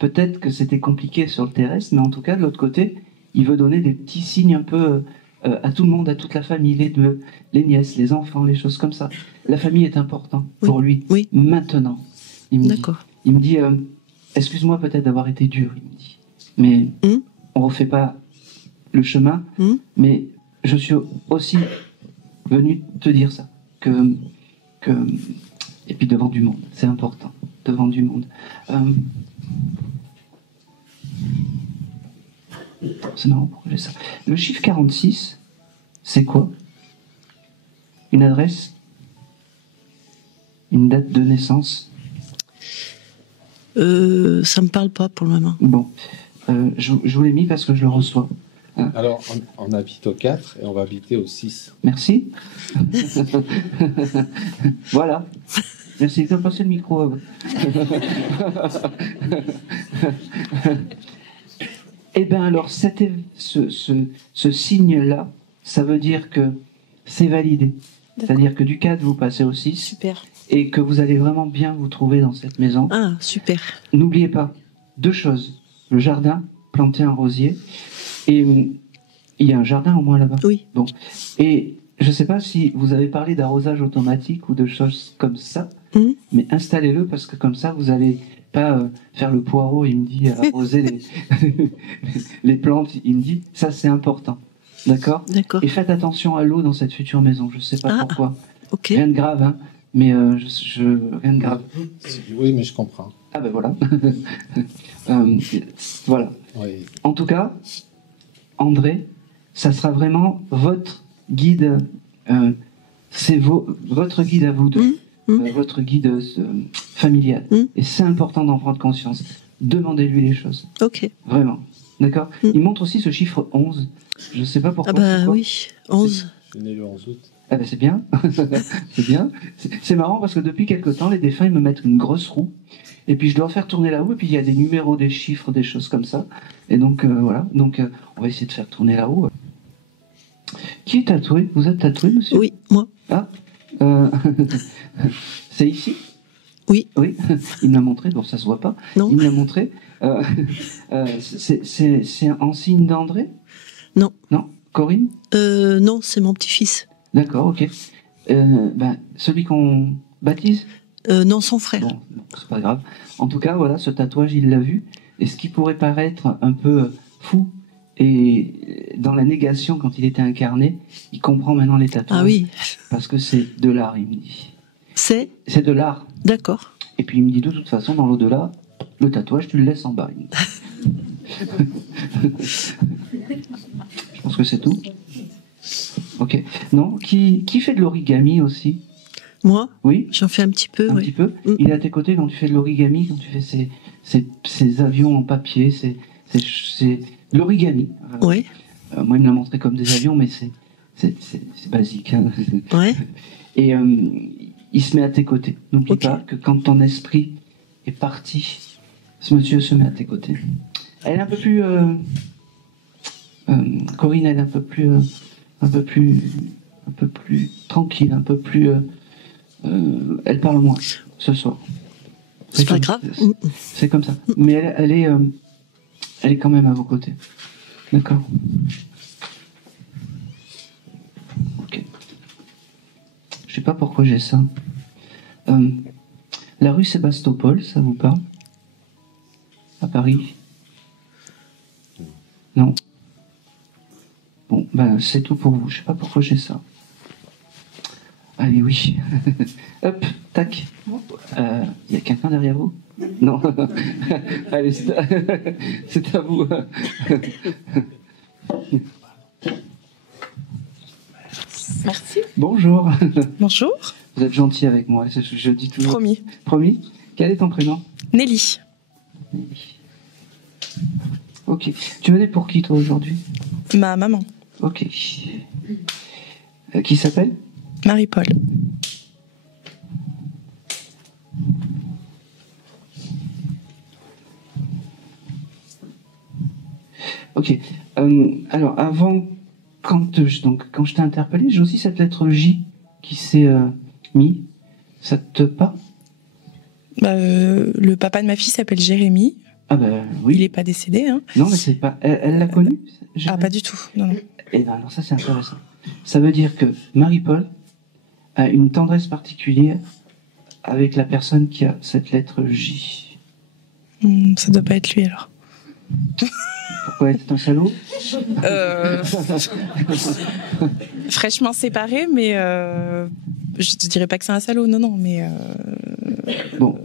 Peut-être que c'était compliqué sur le terrestre, mais en tout cas, de l'autre côté, il veut donner des petits signes un peu à tout le monde, à toute la famille, les nièces, les enfants, les choses comme ça. La famille est importante pour lui. Oui. Maintenant. D'accord. Il me dit, excuse-moi peut-être d'avoir été dur, il me dit. Mais on refait pas le chemin, mais je suis aussi venu te dire ça. Et puis devant du monde, c'est important. Devant du monde. C'est marrant, pourquoi j'ai ça? Le chiffre 46, c'est quoi? Une adresse? Une date de naissance? Ça me parle pas pour le moment. Bon, je vous l'ai mis parce que je le reçois. Alors, on habite au 4 et on va habiter au 6. Merci. Voilà. Merci de passer le micro. Eh bien alors, ce signe-là, ça veut dire que c'est validé. C'est-à-dire que du 4, vous passez au 6. Super. Et que vous allez vraiment bien vous trouver dans cette maison. Ah, super. N'oubliez pas 2 choses. Le jardin, planter un rosier. Et il y a un jardin au moins là-bas. Oui. Bon. Et je ne sais pas si vous avez parlé d'arrosage automatique ou de choses comme ça, mais installez-le parce que comme ça, vous n'allez pas faire le poireau, il me dit, arroser les plantes, il me dit, ça c'est important. D'accord? D'accord. Et faites attention à l'eau dans cette future maison, je ne sais pas pourquoi. Ok. Rien de grave, hein, mais rien de grave. Oui, mais je comprends. Ah ben voilà. Voilà. Oui. En tout cas, André, ça sera vraiment votre guide. C'est votre guide à vous deux. Votre guide familial. Et c'est important d'en prendre conscience. Demandez-lui les choses. Ok. Vraiment. D'accord? Il montre aussi ce chiffre 11. Je ne sais pas pourquoi. Ah bah pourquoi. oui, 11. Je suis né le 11 août. Ah ben c'est bien. C'est bien. C'est marrant parce que depuis quelque temps, les défunts ils me mettent une grosse roue. Et puis je dois faire tourner la roue. Et puis il y a des numéros, des chiffres, des choses comme ça. Et donc voilà. Donc on va essayer de faire tourner la roue. Qui est tatoué? Vous êtes tatoué, monsieur? Oui, moi. Ah, Euh, c'est ici? Oui. Oui, il me l'a montré, bon ça se voit pas. Non. Il me l'a montré. C'est en signe d'André? Non. Non? Corinne? Non, c'est mon petit-fils. D'accord, ok. Celui qu'on baptise? Non, son frère. Bon, c'est pas grave. En tout cas, voilà, ce tatouage, il l'a vu. Et ce qui pourrait paraître un peu fou, et dans la négation, quand il était incarné, il comprend maintenant les tatouages. Ah oui. Parce que c'est de l'art, il me dit. C'est C'est de l'art. D'accord. Et puis il me dit, de toute façon, dans l'au-delà, le tatouage, tu le laisses en bas. Je pense que c'est tout. Ok. Non, qui fait de l'origami aussi? Moi, Oui, j'en fais un petit peu, un oui. petit peu. Mm. Il est à tes côtés quand tu fais de l'origami, quand tu fais ces avions en papier, c'est de l'origami. Ouais, Moi, il me l'a montré comme des avions, mais c'est basique. Hein. ouais. Et il se met à tes côtés. N'oublie Ok. pas que quand ton esprit est parti, ce monsieur se met à tes côtés. Elle est un peu plus... Corinne, elle est un peu plus tranquille, un peu plus... elle parle moins ce soir. C'est pas comme- grave. C'est comme ça. Mais elle est quand même à vos côtés. D'accord. Ok. Je sais pas pourquoi j'ai ça. La rue Sébastopol, ça vous parle? À Paris? Non. Bon, c'est tout pour vous. Je sais pas pourquoi j'ai ça. Allez, oui. Hop, tac. Il y a quelqu'un derrière vous? Non. Allez, c'est à vous. Merci. Bonjour. Bonjour, Vous êtes gentil avec moi, c'est ce que je dis toujours. promis. Promis? Quel est ton prénom? Nelly, Ok. Tu venais pour qui, toi, aujourd'hui? ma maman, Ok. Qui s'appelle? Marie-Paul. Ok. Alors, avant, quand je t'ai interpellé, j'ai aussi cette lettre J qui s'est mise. Ça te parle? Le papa de ma fille s'appelle Jérémy. Ah ben Il oui. n'est pas décédé, hein? Non, mais c'est pas... Elle l'a connu? Ah, pas du tout. Non, non. Et ben alors ça, c'est intéressant. Ça veut dire que Marie-Paul a une tendresse particulière avec la personne qui a cette lettre J. Ça doit pas être lui alors. Pourquoi être un salaud? Fraîchement séparé, mais je te dirais pas que c'est un salaud, non, non, mais Bon.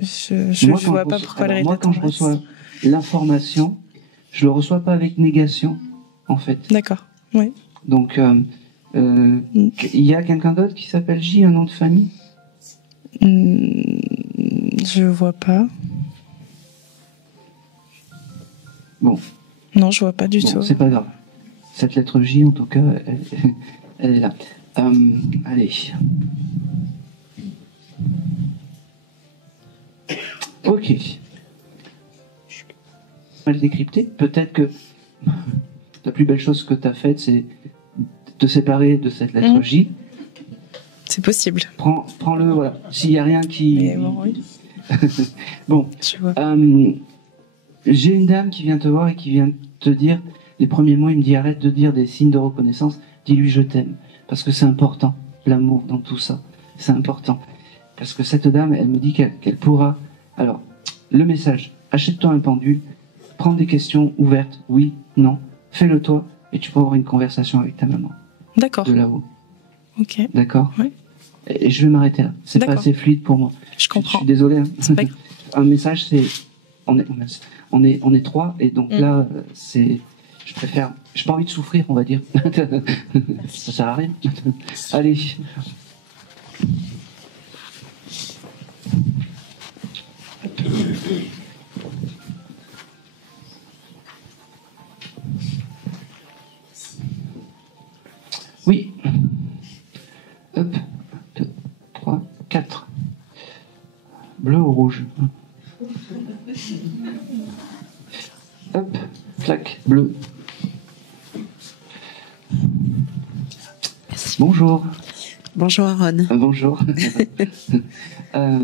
je Moi, quand vois je pas reçois- pourquoi alors, elle moi, quand je reçois l'information, je le reçois pas avec négation, en fait. D'accord, ouais. Donc, il y a quelqu'un d'autre qui s'appelle J, un nom de famille? Je vois pas. Bon, Non, je vois pas du bon, tout. c'est pas grave. Cette lettre J, en tout cas, elle est là. Allez. Ok. Mal décrypté. Peut-être que la plus belle chose que tu as faite, c'est te séparer de cette lettre J. C'est possible. Prends-le, voilà. S'il n'y a rien qui... Mais bon, oui, Bon, je vois. j'ai une dame qui vient te voir et qui vient te dire, les premiers mots, il me dit arrête de dire des signes de reconnaissance, dis-lui je t'aime. Parce que c'est important, l'amour dans tout ça. C'est important. Parce que cette dame, elle me dit qu'elle pourra... Alors, le message, achète-toi un pendule, prends des questions ouvertes, oui, non, fais-le toi, et tu peux avoir une conversation avec ta maman, D'accord. de là-haut. Ok, D'accord? Ouais. Et je vais m'arrêter là. C'est pas D'accord. assez fluide pour moi. je Je comprends. suis désolé. Hein. C'est pas grave. Un message, c'est on est trois et donc là c'est j'ai pas envie de souffrir, on va dire. Ça sert à rien. Allez. Oui. Hop. 2, 3, 4. Bleu ou rouge? Hop, clac, bleu. Bonjour. Bonjour Aaron. Bonjour.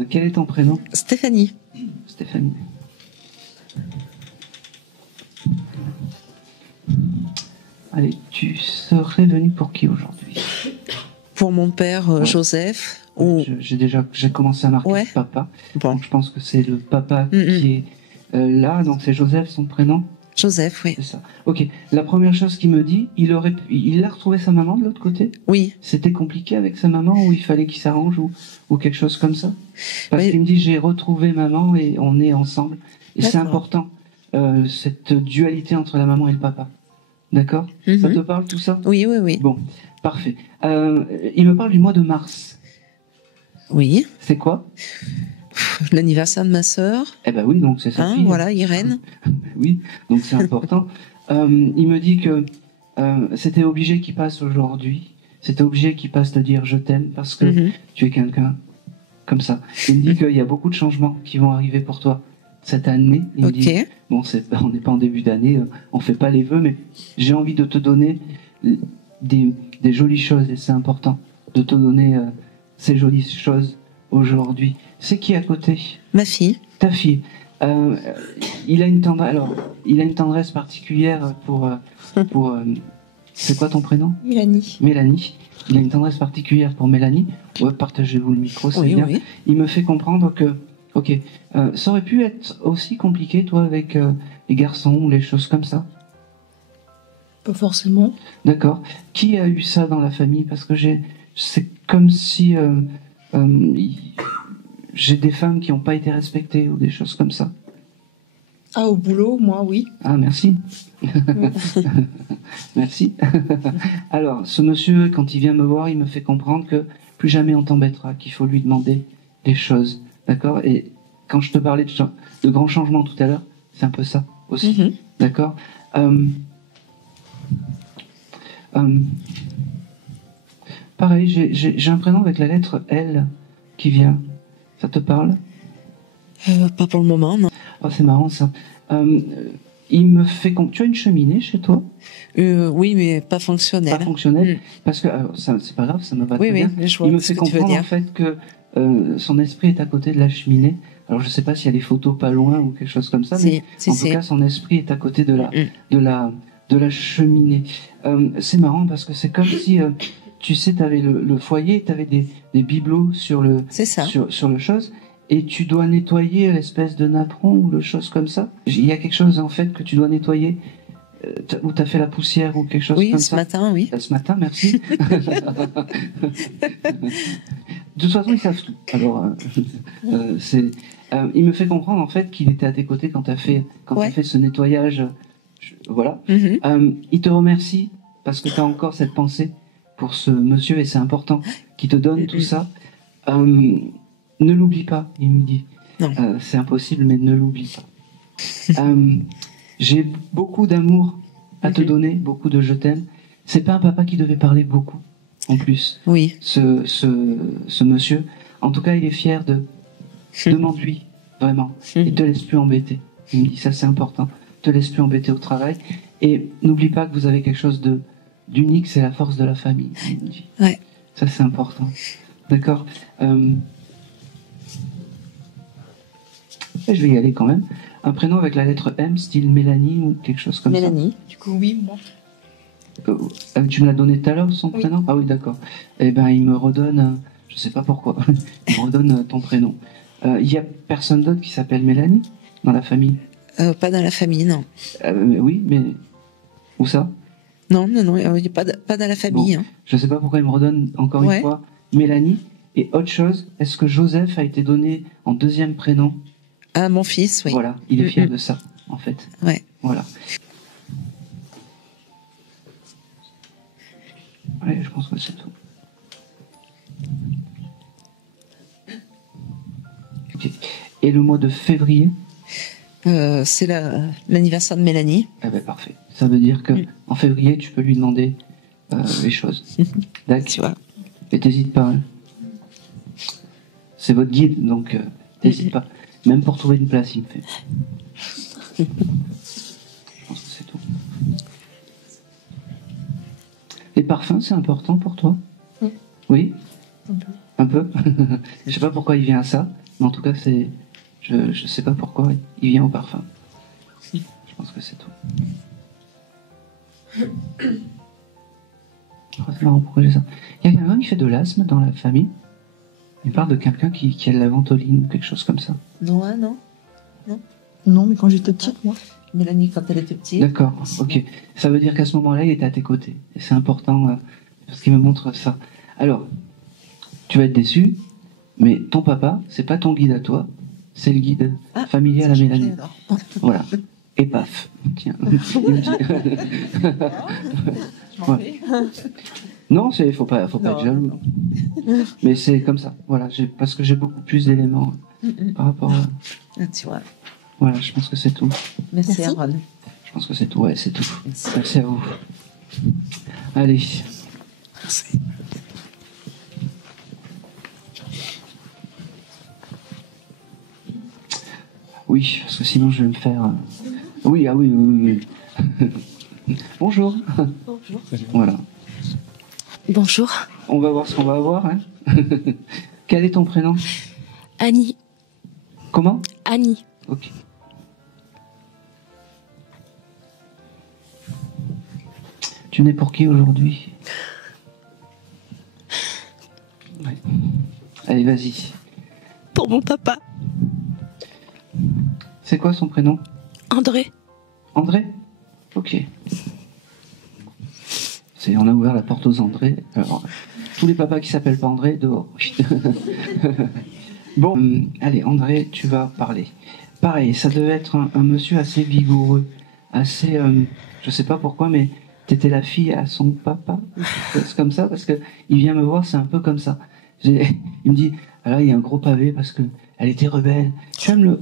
Quel est ton prénom? Stéphanie. Stéphanie. Allez, tu serais venue pour qui aujourd'hui? Pour mon père Ouais. Joseph. Ou... J'ai commencé à marquer Ouais. papa. Bon. Donc je pense que c'est le papa Mm-mm. qui est là. Donc c'est Joseph, son prénom. Joseph, oui. C'est ça. Ok. La première chose qu'il me dit, il a retrouvé sa maman de l'autre côté. Oui. C'était compliqué avec sa maman ou il fallait qu'il s'arrange ou quelque chose comme ça. Parce Oui. qu'il me dit j'ai retrouvé maman et on est ensemble. Et c'est D'accord. important cette dualité entre la maman et le papa. D'accord. Mhm. Ça te parle tout ça? Oui, oui, oui. Bon, parfait. Il me parle du mois de mars. Oui. C'est quoi? L'anniversaire de ma sœur. Eh ben oui, donc c'est sa Hein, fille. voilà, Irène. Oui, donc c'est important. Il me dit que c'était obligé qu'il passe aujourd'hui. C'était obligé qu'il passe te dire je t'aime parce que Mhm. tu es quelqu'un comme ça. Il me dit qu'il y a beaucoup de changements qui vont arriver pour toi cette année. Il me dit, Ok. bon, on n'est pas en début d'année, on fait pas les vœux, mais j'ai envie de te donner des jolies choses et c'est important de te donner ces jolies choses aujourd'hui. C'est qui à côté? Ma fille. Ta fille. Il a une tendresse particulière pour c'est quoi ton prénom? Mélanie. Mélanie. Il a une tendresse particulière pour Mélanie. Ouais, partagez-vous le micro, c'est Oui, bien. oui. Il me fait comprendre que, ok, ça aurait pu être aussi compliqué, toi, avec les garçons ou les choses comme ça. Pas forcément. D'accord. Qui a eu ça dans la famille? Parce que c'est comme si j'ai des femmes qui n'ont pas été respectées ou des choses comme ça. Ah, au boulot, moi, oui. Ah, merci. Merci. Alors, ce monsieur, quand il vient me voir, il me fait comprendre que plus jamais on t'embêtera, qu'il faut lui demander des choses. D'accord? Et quand je te parlais de grands changements tout à l'heure, c'est un peu ça aussi. Mhm. D'accord? Pareil, j'ai un prénom avec la lettre L qui vient. Ça te parle? Pas pour le moment, non. Oh, c'est marrant ça. Il me fait tu as une cheminée chez toi? Oui, mais pas fonctionnelle. Pas fonctionnelle? Mm. Parce que alors, c'est pas grave, ça me va Oui, très oui, bien. je vois Il me ce fait que tu veux comprendre dire. en fait que son esprit est à côté de la cheminée. Alors je sais pas s'il y a des photos pas loin ou quelque chose comme ça, mais Si, en si. tout cas son esprit est à côté de la Mm. de la cheminée. C'est marrant parce que c'est comme si tu sais, tu avais le foyer, tu avais des bibelots sur le C'est ça. sur le chose. Et tu dois nettoyer l'espèce de napperon ou le chose comme ça. Il y a quelque chose en fait que tu dois nettoyer où tu as fait la poussière ou quelque chose Oui, comme ce ça. matin, oui. Ce matin, merci. De toute façon, ils savent tout. Alors, il me fait comprendre en fait qu'il était à tes côtés quand tu as fait Ouais. ce nettoyage. Voilà. Mhm. Il te remercie parce que tu as encore cette pensée pour ce monsieur et c'est important qu'il te donne tout ça. Ne l'oublie pas, il me dit. Non. C'est impossible, mais ne l'oublie pas. J'ai beaucoup d'amour à te donner, beaucoup de je t'aime. C'est pas un papa qui devait parler beaucoup, en plus, Oui. ce monsieur. En tout cas, il est fier de... Demande-lui, vraiment. Et te laisse plus embêter. Il me dit, ça c'est important. Te laisse plus embêter au travail. Et n'oublie pas que vous avez quelque chose d'unique, c'est la force de la famille, il me dit. Ouais. Ça c'est important. D'accord. Et je vais y aller quand même. Un prénom avec la lettre M, style Mélanie ou quelque chose comme Mélanie. Du coup, oui, moi. ça. Tu me l'as donné tout à l'heure, son Oui. prénom? Ah oui, d'accord. Eh ben, il me redonne, je sais pas pourquoi, il me redonne ton prénom. Il y a personne d'autre qui s'appelle Mélanie dans la famille? Pas dans la famille, non. Oui, mais où ça? Non, pas dans la famille. Bon. Hein. Je sais pas pourquoi il me redonne encore Ouais. une fois Mélanie. Et autre chose, est-ce que Joseph a été donné en deuxième prénom? Ah, mon fils, oui. Voilà, il est fier Mhm. de ça, en fait. Ouais. Voilà. Allez, je pense que c'est tout. Ok. Et le mois de février? C'est l'anniversaire de Mélanie. Eh ben parfait. Ça veut dire que en février, tu peux lui demander les choses. D'accord. Tu vois. Et t'hésites pas. Hein. C'est votre guide, donc t'hésites pas. Même pour trouver une place, il me fait. Je pense que c'est tout. Les parfums, c'est important pour toi? Oui. Un peu. Je sais pas pourquoi il vient à ça, mais en tout cas, je sais pas pourquoi il vient au parfum. Je pense que c'est tout. Oh, c'est marrant, pourquoi j'ai ça. Il y a quelqu'un qui fait de l'asthme dans la famille. Il parle de quelqu'un qui a de la ventoline ou quelque chose comme ça. Non, hein, non. Non, mais quand j'étais petite, moi. Mélanie, quand elle était petite. D'accord, ok. Ça veut dire qu'à ce moment-là, il était à tes côtés. Et c'est important, parce qu'il me montre ça. Alors, tu vas être déçu, mais ton papa, c'est pas ton guide à toi, c'est le guide familial à Mélanie. Voilà. Et paf. Tiens. Ouais. Non, faut pas être jaloux. Mais c'est comme ça. Voilà, parce que j'ai beaucoup plus d'éléments par rapport à... Tu vois. Voilà, je pense que c'est tout. Merci, Aaron. Je pense que c'est tout, ouais, c'est tout. Merci. Merci à vous. Allez. Merci. Oui, parce que sinon je vais me faire... Oui, ah oui, oui, oui. Bonjour. Bonjour. Voilà. Bonjour. On va voir ce qu'on va avoir, hein. Quel est ton prénom? Annie. Comment? Annie. Ok. Tu nais pour qui aujourd'hui? Ouais. Allez, vas-y. Pour mon papa. C'est quoi son prénom? André. André? Ok. On a ouvert la porte aux André. Alors, tous les papas qui s'appellent pas André, dehors. Bon, allez, André, tu vas parler. Pareil, ça devait être un monsieur assez vigoureux, assez... je sais pas pourquoi, mais t'étais la fille à son papa. C'est comme ça, parce que il vient me voir, c'est un peu comme ça. Il me dit, alors il y a un gros pavé parce que elle était rebelle. Tu aimes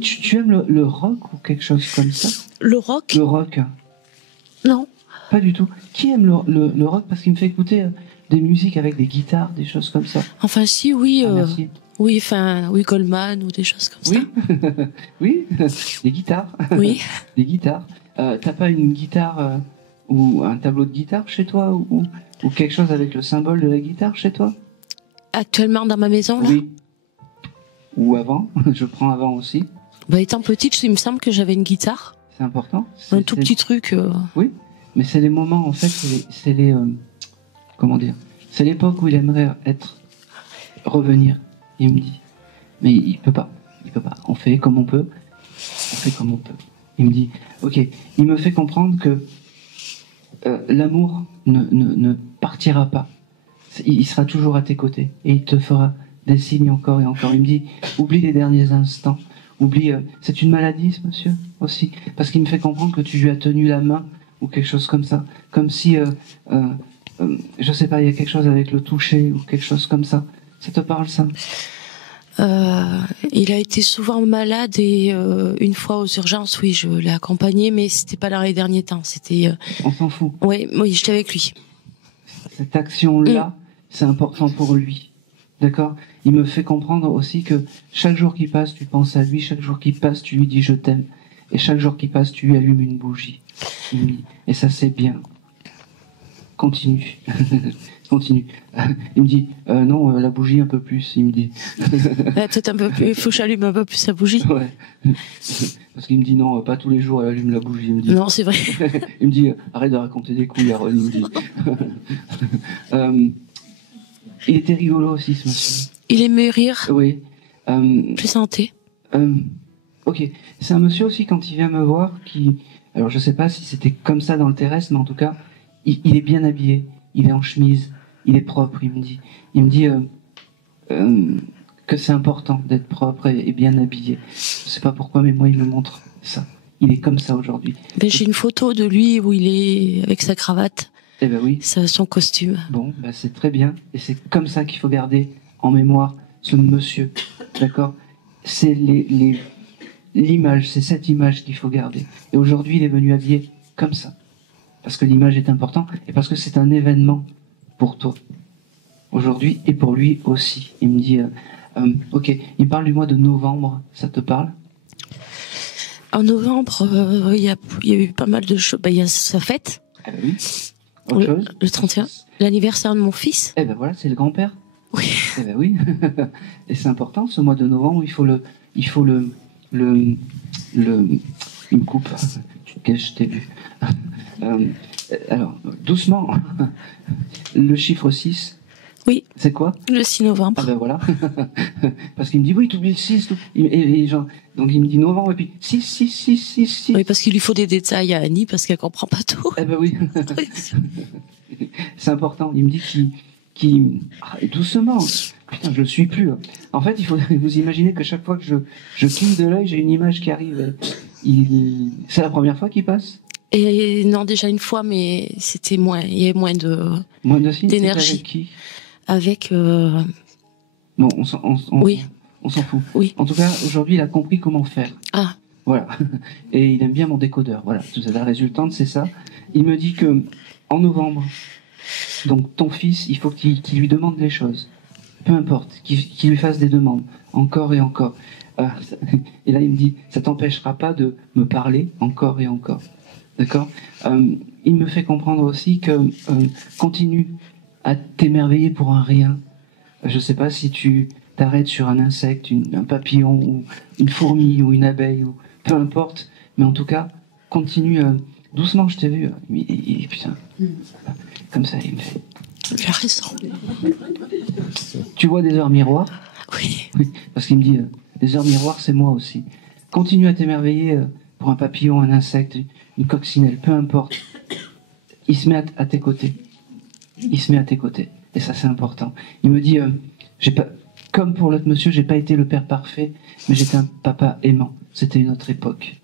tu aimes le rock ou quelque chose comme ça? Le rock? Le rock. Non. Pas du tout. Qui aime le rock? Parce qu'il me fait écouter des musiques avec des guitares, des choses comme ça. Enfin, si, oui. Ah, merci. Oui, enfin, oui, Goldman ou des choses comme ça. Oui, des guitares. Oui. Des guitares. T'as pas une guitare ou un tableau de guitare chez toi ou quelque chose avec le symbole de la guitare chez toi? Actuellement dans ma maison, là? Oui. Ou avant? Je prends avant aussi. Bah, étant petite, il me semble que j'avais une guitare. C'est important. Un tout petit truc. Oui, mais c'est les moments, en fait, c'est les... comment dire? C'est l'époque où il aimerait revenir. Il me dit. Mais il peut pas. Il peut pas. On fait comme on peut. On fait comme on peut. Il me dit, ok, il me fait comprendre que l'amour ne partira pas. Il sera toujours à tes côtés. Et il te fera des signes encore et encore. Il me dit, oublie les derniers instants. Oublie, c'est une maladie, ce monsieur, aussi. Parce qu'il me fait comprendre que tu lui as tenu la main ou quelque chose comme ça. Comme si, je sais pas, il y a quelque chose avec le toucher ou quelque chose comme ça. Ça te parle, ça? Il a été souvent malade et une fois aux urgences, oui, je l'ai accompagné, mais c'était pas dans les derniers temps. C'était. On s'en fout. Oui, j'étais avec lui. Cette action-là, c'est important pour lui. D'accord? Il me fait comprendre aussi que chaque jour qui passe, tu penses à lui. Chaque jour qui passe, tu lui dis je t'aime. Et chaque jour qui passe, tu lui allumes une bougie. Et ça, c'est bien. Continue. Continue. Il me dit, non, la bougie un peu plus, il me dit. Peut-être un peu plus, il faut que j'allume un peu plus la bougie. Ouais. Parce qu'il me dit, non, pas tous les jours, elle allume la bougie. Il me dit. Non, c'est vrai. Il me dit, arrête de raconter des couilles, Aaron, il me dit. Il était rigolo aussi, ce monsieur. Il aimait rire. Oui. Plaisanter. Ok. C'est un monsieur aussi, quand il vient me voir, alors je sais pas si c'était comme ça dans le terrestre, mais en tout cas, il est bien habillé. Il est en chemise. Il est propre, il me dit. Il me dit que c'est important d'être propre et bien habillé. Je sais pas pourquoi, mais moi, il me montre ça. Il est comme ça aujourd'hui. Ben, j'ai une photo de lui où il est avec sa cravate. Eh ben oui. Son costume. Bon, ben c'est très bien. Et c'est comme ça qu'il faut garder en mémoire ce monsieur. D'accord? C'est l'image, c'est cette image qu'il faut garder. Et aujourd'hui, il est venu habillé comme ça. Parce que l'image est importante et parce que c'est un événement pour toi. Aujourd'hui et pour lui aussi. Il me dit, ok, il me parle du mois de novembre, ça te parle? En novembre, il y a eu pas mal de choses. Il y a sa fête. Eh ben oui. Autre chose? Le 31. L'anniversaire de mon fils. Eh ben voilà, c'est le grand-père. Oui. Eh ben oui. Et c'est important, ce mois de novembre, il faut il me coupe. Tu te caches, je t'ai vu. Alors, doucement. Le chiffre 6. Oui. C'est quoi? Le 6 novembre. Ah ben voilà. Parce qu'il me dit, oui, tu oublies le 6. Et genre, donc il me dit novembre, et puis 6. Oui, parce qu'il lui faut des détails à Annie, parce qu'elle comprend pas tout. Eh ben oui. C'est important. Il me dit doucement. Putain, je le suis plus. En fait, il faut vous imaginer que chaque fois que je cligne de l'œil, j'ai une image qui arrive. C'est la première fois qu'il passe? Et non, déjà une fois, mais c'était moins. Il y avait moins signes, d'énergie. Avec qui? Avec. Bon, oui. On s'en fout. Oui. En tout cas, aujourd'hui, il a compris comment faire. Ah. Voilà. Et il aime bien mon décodeur. Voilà. Tout ça, la résultante, c'est ça. Il me dit que en novembre, donc ton fils, il faut qu'il lui demande les choses. Peu importe, qu'il lui fasse des demandes, encore et encore. Et là, il me dit, ça t'empêchera pas de me parler encore et encore. D'accord? Il me fait comprendre aussi que continue à t'émerveiller pour un rien. Je sais pas si tu t'arrêtes sur un insecte, un papillon, ou une fourmi, ou une abeille, ou peu importe, mais en tout cas, continue doucement, je t'ai vu. Putain, comme ça, il me fait. Tu as raison. Tu vois des heures miroirs? Oui. Oui, parce qu'il me dit, des heures miroirs, c'est moi aussi. Continue à t'émerveiller pour un papillon, un insecte, une coccinelle, peu importe. Il se met à tes côtés. Il se met à tes côtés. Et ça, c'est important. Il me dit, comme pour l'autre monsieur, j'ai pas été le père parfait, mais j'étais un papa aimant. C'était une autre époque.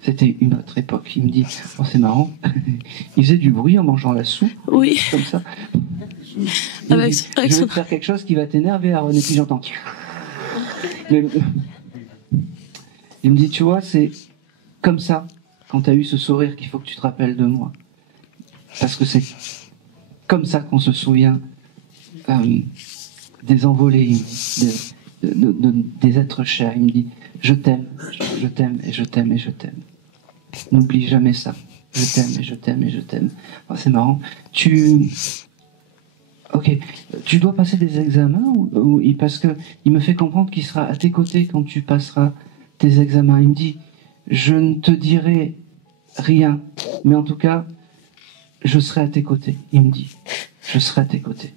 C'était une autre époque. Il me dit, oh, c'est marrant. Il faisait du bruit en mangeant la soupe. Oui. Comme ça. Je vais te faire quelque chose qui va t'énerver, Aaron. Et puis j'entends. Il me dit, tu vois, c'est comme ça, quand tu as eu ce sourire, qu'il faut que tu te rappelles de moi. Parce que c'est comme ça qu'on se souvient des envolées, des êtres chers. Il me dit, je t'aime, et je t'aime, et je t'aime. N'oublie jamais ça. Je t'aime, et je t'aime, et je t'aime. Oh, c'est marrant. Ok, tu dois passer des examens parce que il me fait comprendre qu'il sera à tes côtés quand tu passeras tes examens. Il me dit, je ne te dirai rien, mais en tout cas, je serai à tes côtés. Il me dit, je serai à tes côtés.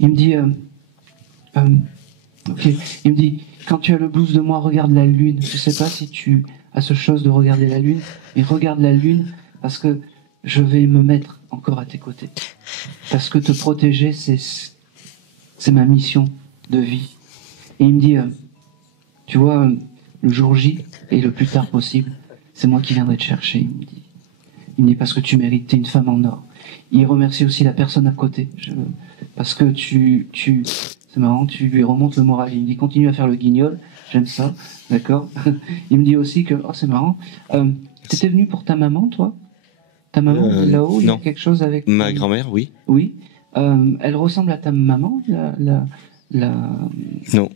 Il me dit, ok, il me dit, quand tu as le blues de moi, regarde la lune. Je sais pas si tu as ce chose de regarder la lune, mais regarde la lune parce que je vais me mettre encore à tes côtés. Parce que te protéger, c'est ma mission de vie. Et il me dit, tu vois, le jour J, et le plus tard possible, c'est moi qui viendrai te chercher, il me dit. Il me dit, parce que tu mérites, t'es une femme en or. Il remercie aussi la personne à côté. Parce que c'est marrant, tu lui remontes le moral. Il me dit, continue à faire le guignol, j'aime ça, d'accord. Il me dit aussi que, oh c'est marrant, t'étais venu pour ta maman, toi? Ta maman, là-haut, il y a quelque chose avec... Ma grand-mère, oui. Oui. Elle ressemble à ta maman, Non.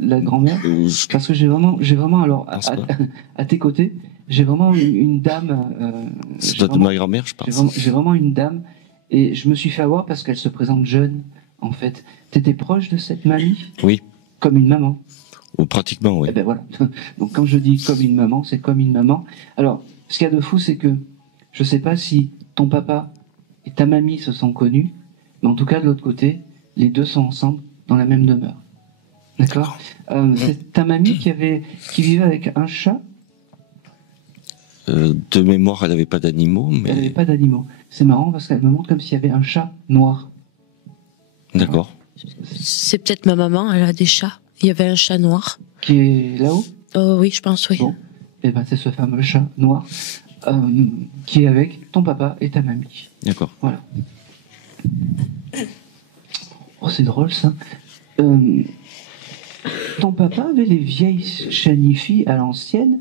La grand-mère? Parce que j'ai vraiment alors, à tes côtés, j'ai vraiment une dame... C'est pas de ma grand-mère, je pense. J'ai vraiment une dame, et je me suis fait avoir parce qu'elle se présente jeune, en fait. T'étais proche de cette mamie? Oui. Comme une maman? Pratiquement, oui. Eh ben voilà. Donc quand je dis comme une maman, c'est comme une maman. Alors, ce qu'il y a de fou, c'est que je sais pas si ton papa et ta mamie se sont connus, mais en tout cas, de l'autre côté, les deux sont ensemble dans la même demeure. D'accord? C'est ta mamie qui vivait avec un chat? De mémoire, elle n'avait pas d'animaux, mais... Elle n'avait pas d'animaux. C'est marrant parce qu'elle me montre comme s'il y avait un chat noir. D'accord. C'est peut-être ma maman, elle a des chats. Il y avait un chat noir. Qui est là-haut? Oui, je pense, oui. Bon. Et ben c'est ce fameux chat noir qui est avec ton papa et ta mamie. D'accord. Voilà. Oh, c'est drôle ça. Ton papa avait les vieilles chanifis à l'ancienne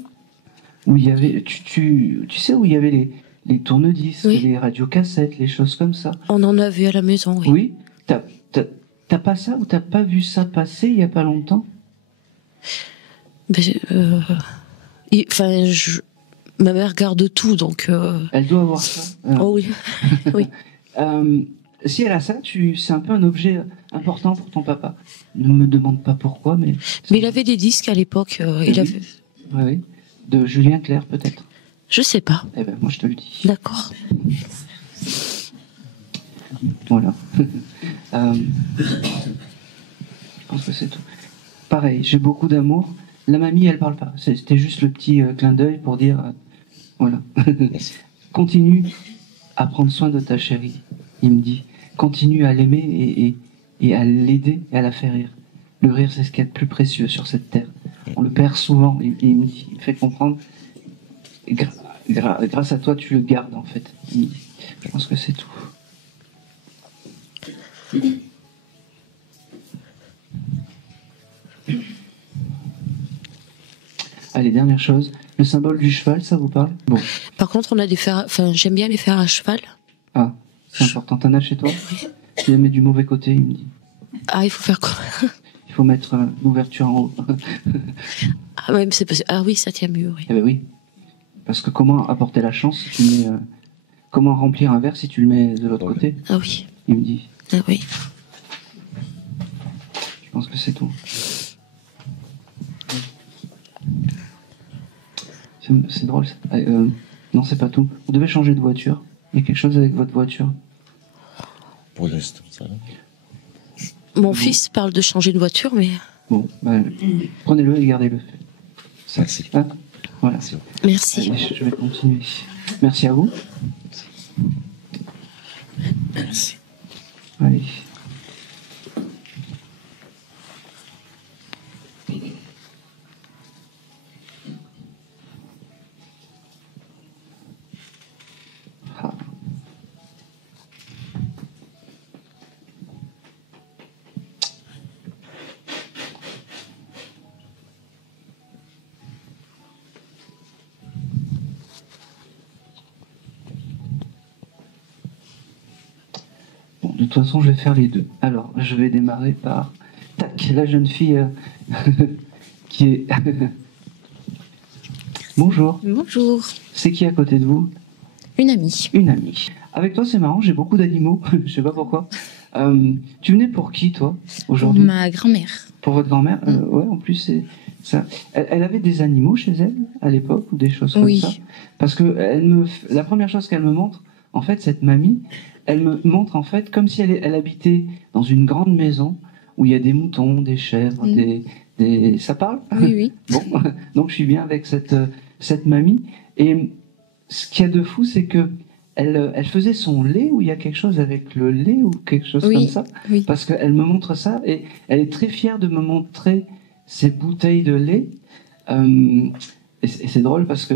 où il y avait, tu sais où il y avait les tourne-disques, oui. Les radiocassettes, les choses comme ça. On en a vu à la maison, oui. Oui. T'as pas ça ou t'as pas vu ça passer il y a pas longtemps? Ma mère garde tout, donc... Elle doit avoir ça. Oh oui, oui. si elle a ça, c'est un peu un objet important pour ton papa. Ne me demande pas pourquoi, mais... Mais il avait des disques à l'époque. Il avait... Oui. De Julien Clerc, peut-être. Je sais pas. Eh ben, moi, je te le dis. D'accord. Voilà. Je pense que c'est tout. Pareil, j'ai beaucoup d'amour. La mamie, elle parle pas. C'était juste le petit clin d'œil pour dire... voilà. Continue à prendre soin de ta chérie, il me dit. Continue à l'aimer et à l'aider et à la faire rire. Le rire, c'est ce qu'il y a de plus précieux sur cette terre. On le perd souvent. Il me dit, il me fait comprendre. Grâce à toi, tu le gardes, en fait. Je pense que c'est tout. Allez, dernière chose. Le symbole du cheval, ça vous parle? Bon. Par contre, on a des fers... Enfin, j'aime bien les fers à cheval. Ah, c'est important. T'en as chez toi? Tu les mets du mauvais côté, il me dit. Ah, il faut faire quoi? Il faut mettre l'ouverture en haut. Ah, ouais, mais c'est possible. Ah oui, ça tient mieux, oui. Eh ben oui. Parce que comment apporter la chance si tu mets... comment remplir un verre si tu le mets de l'autre côté? Ah oui. Il me dit. Ah oui. Je pense que c'est tout. C'est drôle. Non, c'est pas tout. Vous devez changer de voiture. Il y a quelque chose avec votre voiture. Pour le reste, ça va. Mon fils parle de changer de voiture, mais... Bon, bah, prenez-le et gardez-le. Merci. Hein, voilà. Merci. Allez, je vais continuer. Merci à vous. Merci. Allez. Ah. Bon, de toute façon, je vais faire les deux. Alors, je vais démarrer par... Tac, la jeune fille qui est... Bonjour. Bonjour. C'est qui à côté de vous? Une amie. Une amie. Avec toi, c'est marrant, j'ai beaucoup d'animaux. Je sais pas pourquoi. Tu venais pour qui, toi, Pour aujourd'hui? ma grand-mère. Pour votre grand-mère? Ouais, en plus, c'est ça. Elle avait des animaux chez elle, à l'époque, ou des choses comme Oui. ça? Parce que la première chose qu'elle me montre, en fait, cette mamie, elle me montre, en fait, comme si elle habitait dans une grande maison où il y a des moutons, des chèvres, des... Ça parle? Oui, oui. Bon, donc je suis bien avec cette mamie. Et ce qu'il y a de fou, c'est que elle faisait son lait, ou il y a quelque chose avec le lait, ou quelque chose comme ça. Oui. Parce qu'elle me montre ça, et elle est très fière de me montrer ses bouteilles de lait. Et c'est drôle parce que...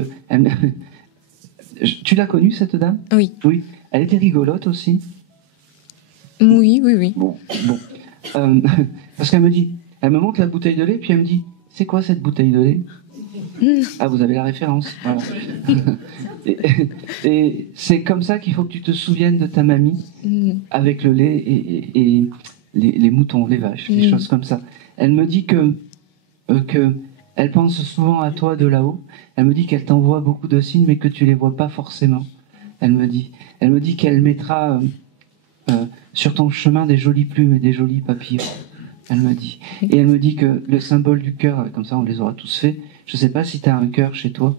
Tu l'as connue, cette dame? Oui. Oui. Elle était rigolote aussi. Oui, oui, oui. Bon. Parce qu'elle me dit... Elle me montre la bouteille de lait, puis elle me dit, c'est quoi cette bouteille de lait? Ah, vous avez la référence. Voilà. et c'est comme ça qu'il faut que tu te souviennes de ta mamie, avec le lait et les moutons, les vaches, des choses comme ça. Elle me dit que elle pense souvent à toi de là-haut. Elle me dit qu'elle t'envoie beaucoup de signes, mais que tu les vois pas forcément. Elle me dit qu'elle mettra sur ton chemin des jolies plumes et des jolis papillons. Elle me dit. Et elle me dit que le symbole du cœur, comme ça on les aura tous faits. Je sais pas si tu as un cœur chez toi,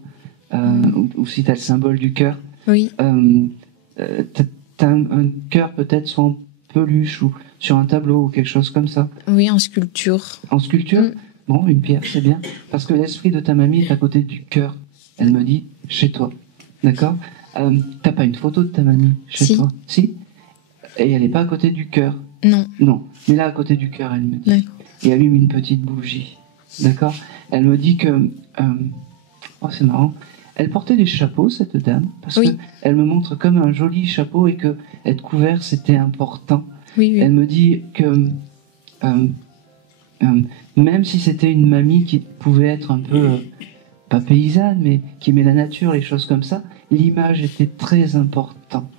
ou si tu as le symbole du cœur. Oui. T'as un cœur peut-être soit en peluche ou sur un tableau ou quelque chose comme ça. Oui, en sculpture. En sculpture? Bon, une pierre, c'est bien. Parce que l'esprit de ta mamie est à côté du cœur. Elle me dit, chez toi. D'accord? T'as pas une photo de ta mamie chez toi? Si. Et elle n'est pas à côté du cœur? Non. Non. Mais là, à côté du cœur, elle me dit. D'accord. Et allume une petite bougie. D'accord? Elle me dit que... oh, c'est marrant. Elle portait des chapeaux, cette dame, parce que elle me montre comme un joli chapeau et que être couvert, c'était important. Oui, oui. Elle me dit que même si c'était une mamie qui pouvait être un peu, pas paysanne, mais qui aimait la nature, les choses comme ça, l'image était très importante.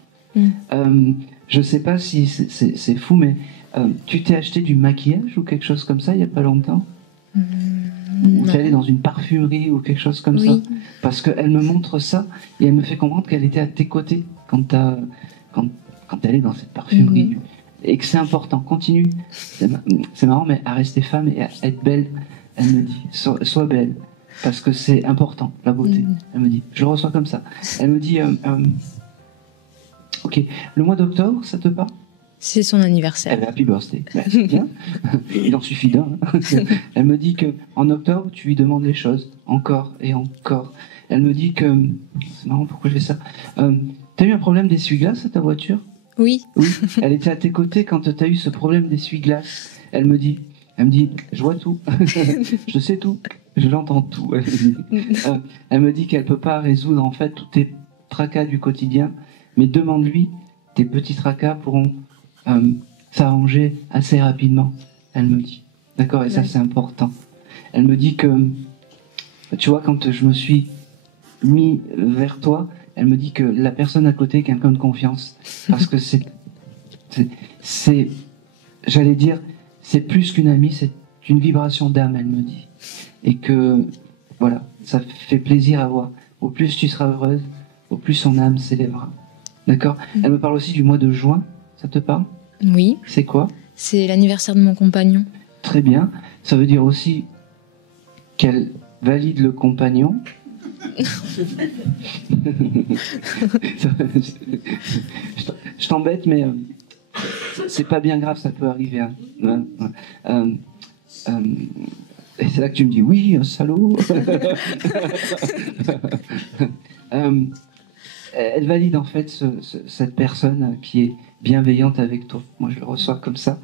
Je sais pas si c'est fou, mais tu t'es acheté du maquillage ou quelque chose comme ça il y a pas longtemps? Ou t'es allé dans une parfumerie ou quelque chose comme ça? Parce qu'elle me montre ça et elle me fait comprendre qu'elle était à tes côtés quand quand elle est dans cette parfumerie, et que c'est important, continue. C'est marrant, mais à rester femme et à être belle, elle me dit, sois belle, parce que c'est important, la beauté. Elle me dit, je le reçois comme ça. Elle me dit, ok, le mois d'octobre, ça te parle? C'est son anniversaire. Elle est happy birthday. Ben, c'est bien. Il en suffit d'un. Elle me dit que en octobre, tu lui demandes les choses, encore et encore. Elle me dit que, c'est marrant, pourquoi je fais ça? T'as eu un problème d'essuie-glace à ta voiture? Oui. Oui. Elle était à tes côtés quand t'as eu ce problème d'essuie-glace. Elle me dit, je vois tout, je sais tout, je l'entends tout. Elle me dit qu'elle peut pas résoudre en fait tous tes tracas du quotidien, mais demande-lui, tes petits tracas pourront s'arranger assez rapidement. Elle me dit, d'accord, et ça c'est important. Elle me dit que, tu vois, quand je me suis mis vers toi, elle me dit que la personne à côté est quelqu'un de confiance, parce que c'est, j'allais dire, c'est plus qu'une amie, c'est une vibration d'âme, elle me dit. Et que, voilà, ça fait plaisir à voir. Au plus tu seras heureuse, au plus son âme s'élèvera. D'accord? Elle me parle aussi du mois de juin, ça te parle? Oui. C'est quoi? C'est l'anniversaire de mon compagnon. Très bien. Ça veut dire aussi qu'elle valide le compagnon. Je t'embête, mais c'est pas bien grave, ça peut arriver. Hein. Et c'est là que tu me dis oui, un salaud. Elle valide en fait cette personne qui est bienveillante avec toi. Moi, je le reçois comme ça.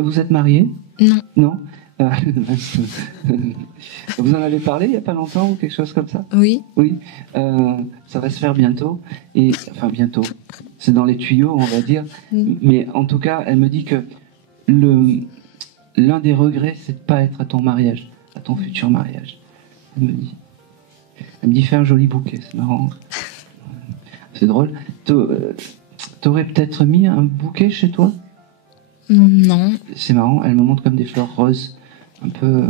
Vous êtes mariés? Non. Non. Vous en avez parlé il n'y a pas longtemps ou quelque chose comme ça? Oui. Oui. Ça va se faire bientôt. Et enfin bientôt. C'est dans les tuyaux, on va dire. Mais en tout cas, elle me dit que l'un des regrets, c'est de pas être à ton mariage, à ton futur mariage. Elle me dit fais un joli bouquet, c'est marrant. C'est drôle. T'aurais peut-être mis un bouquet chez toi? Non. C'est marrant, elle me montre comme des fleurs roses, un peu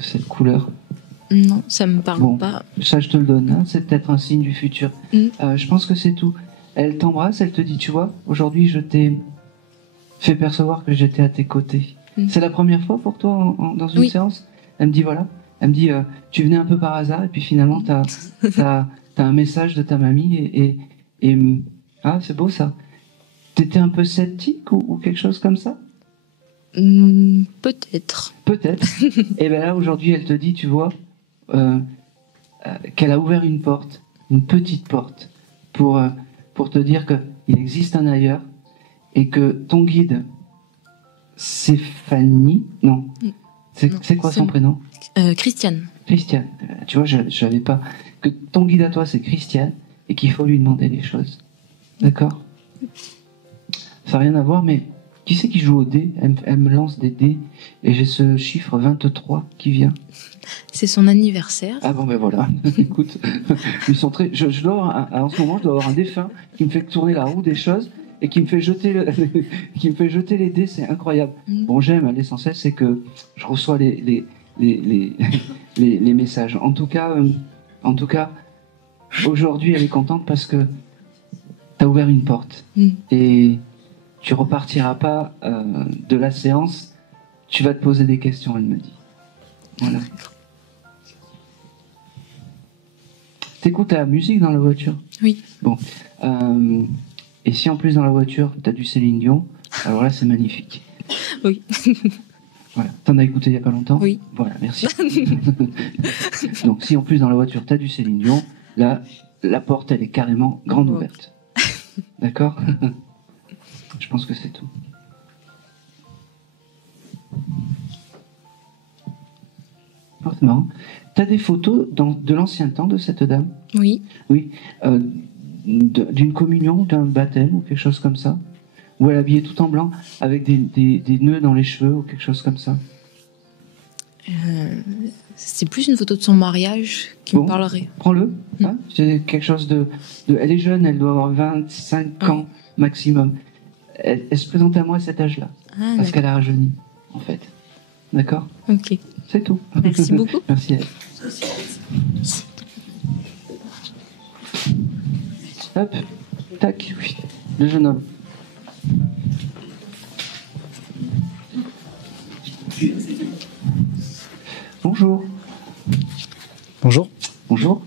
cette couleur. Non, ça me parle pas. Ça, je te le donne, hein. C'est peut-être un signe du futur. Je pense que c'est tout. Elle t'embrasse, elle te dit, tu vois, aujourd'hui je t'ai fait percevoir que j'étais à tes côtés. C'est la première fois pour toi dans une séance? Elle me dit, voilà. Elle me dit, tu venais un peu par hasard et puis finalement t'as un message de ta mamie et ah, c'est beau ça. T'étais un peu sceptique ou quelque chose comme ça? Peut-être. Peut-être. Et bien là, aujourd'hui, elle te dit, tu vois, qu'elle a ouvert une porte, une petite porte, pour te dire qu'il existe un ailleurs et que ton guide, c'est Fanny. Non. C'est quoi son prénom? Christiane. Christiane. Tu vois, je savais pas. Que ton guide à toi, c'est Christiane et qu'il faut lui demander des choses. D'accord? Ça n'a rien à voir, mais qui c'est qui joue au dé? Elle me lance des dés et j'ai ce chiffre 23 qui vient. C'est son anniversaire. Ah bon, ben voilà. Écoute, ils sont très. Je dois en ce moment, je dois avoir un défunt qui me fait tourner la roue des choses et qui me fait jeter les dés. C'est incroyable. Bon, j'aime. L'essentiel, c'est que je reçois les messages. En tout cas, aujourd'hui, elle est contente parce que t'as ouvert une porte et tu repartiras pas de la séance, tu vas te poser des questions, elle me dit. Voilà. T'écoutes la musique dans la voiture? Oui. Bon. Et si en plus dans la voiture, t'as du Céline Dion, alors là c'est magnifique. Oui. Voilà. T'en as écouté il n'y a pas longtemps? Oui. Voilà, merci. Donc si en plus dans la voiture t'as du Céline Dion, là, la porte elle est carrément grande ouverte. D'accord? Je pense que c'est tout. Oh, c'est marrant. T'as des photos de l'ancien temps de cette dame? Oui. Oui. D'une communion, d'un baptême ou quelque chose comme ça? Ou elle est habillée tout en blanc avec des nœuds dans les cheveux ou quelque chose comme ça? C'est plus une photo de son mariage qui me parlerait. Prends-le. Hein, c'est quelque chose de... Elle est jeune, elle doit avoir 25 ans maximum. Elle se présente à moi à cet âge-là. Parce qu'elle a rajeuni, en fait. D'accord? Ok. C'est tout. Merci beaucoup. Merci à elle. Hop, tac, le jeune homme. Bonjour. Bonjour. Bonjour.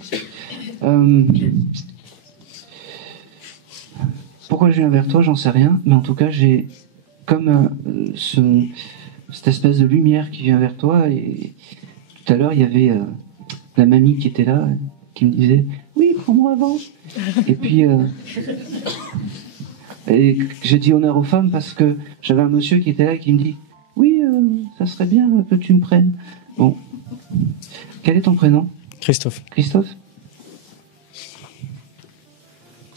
Pourquoi je viens vers toi, j'en sais rien, mais en tout cas, j'ai comme cette espèce de lumière qui vient vers toi. Et tout à l'heure, il y avait la mamie qui était là, qui me disait « Oui, prends-moi avant ». Et puis, et j'ai dit honneur aux femmes parce que j'avais un monsieur qui était là et qui me dit « Oui, ça serait bien que tu me prennes ». Bon. Quel est ton prénom ? Christophe. Christophe ?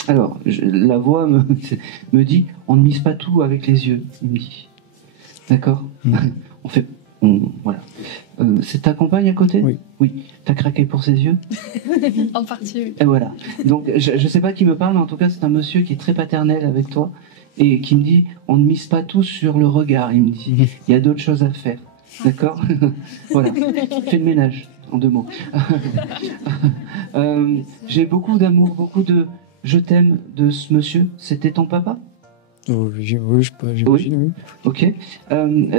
Alors, la voix me dit, on ne mise pas tout avec les yeux, il me dit. D'accord ? Voilà. C'est ta compagne à côté ? Oui. Oui. T'as craqué pour ses yeux ? En partie, oui. Et voilà. Donc, je ne sais pas qui me parle, mais en tout cas, c'est un monsieur qui est très paternel avec toi et qui me dit, on ne mise pas tout sur le regard, il me dit. Il y a d'autres choses à faire. D'accord ? Voilà. Fais le ménage, en 2 mots. J'ai beaucoup d'amour, beaucoup de... Je t'aime de ce monsieur. C'était ton papa ? Oui, j'imagine, oui. Ok.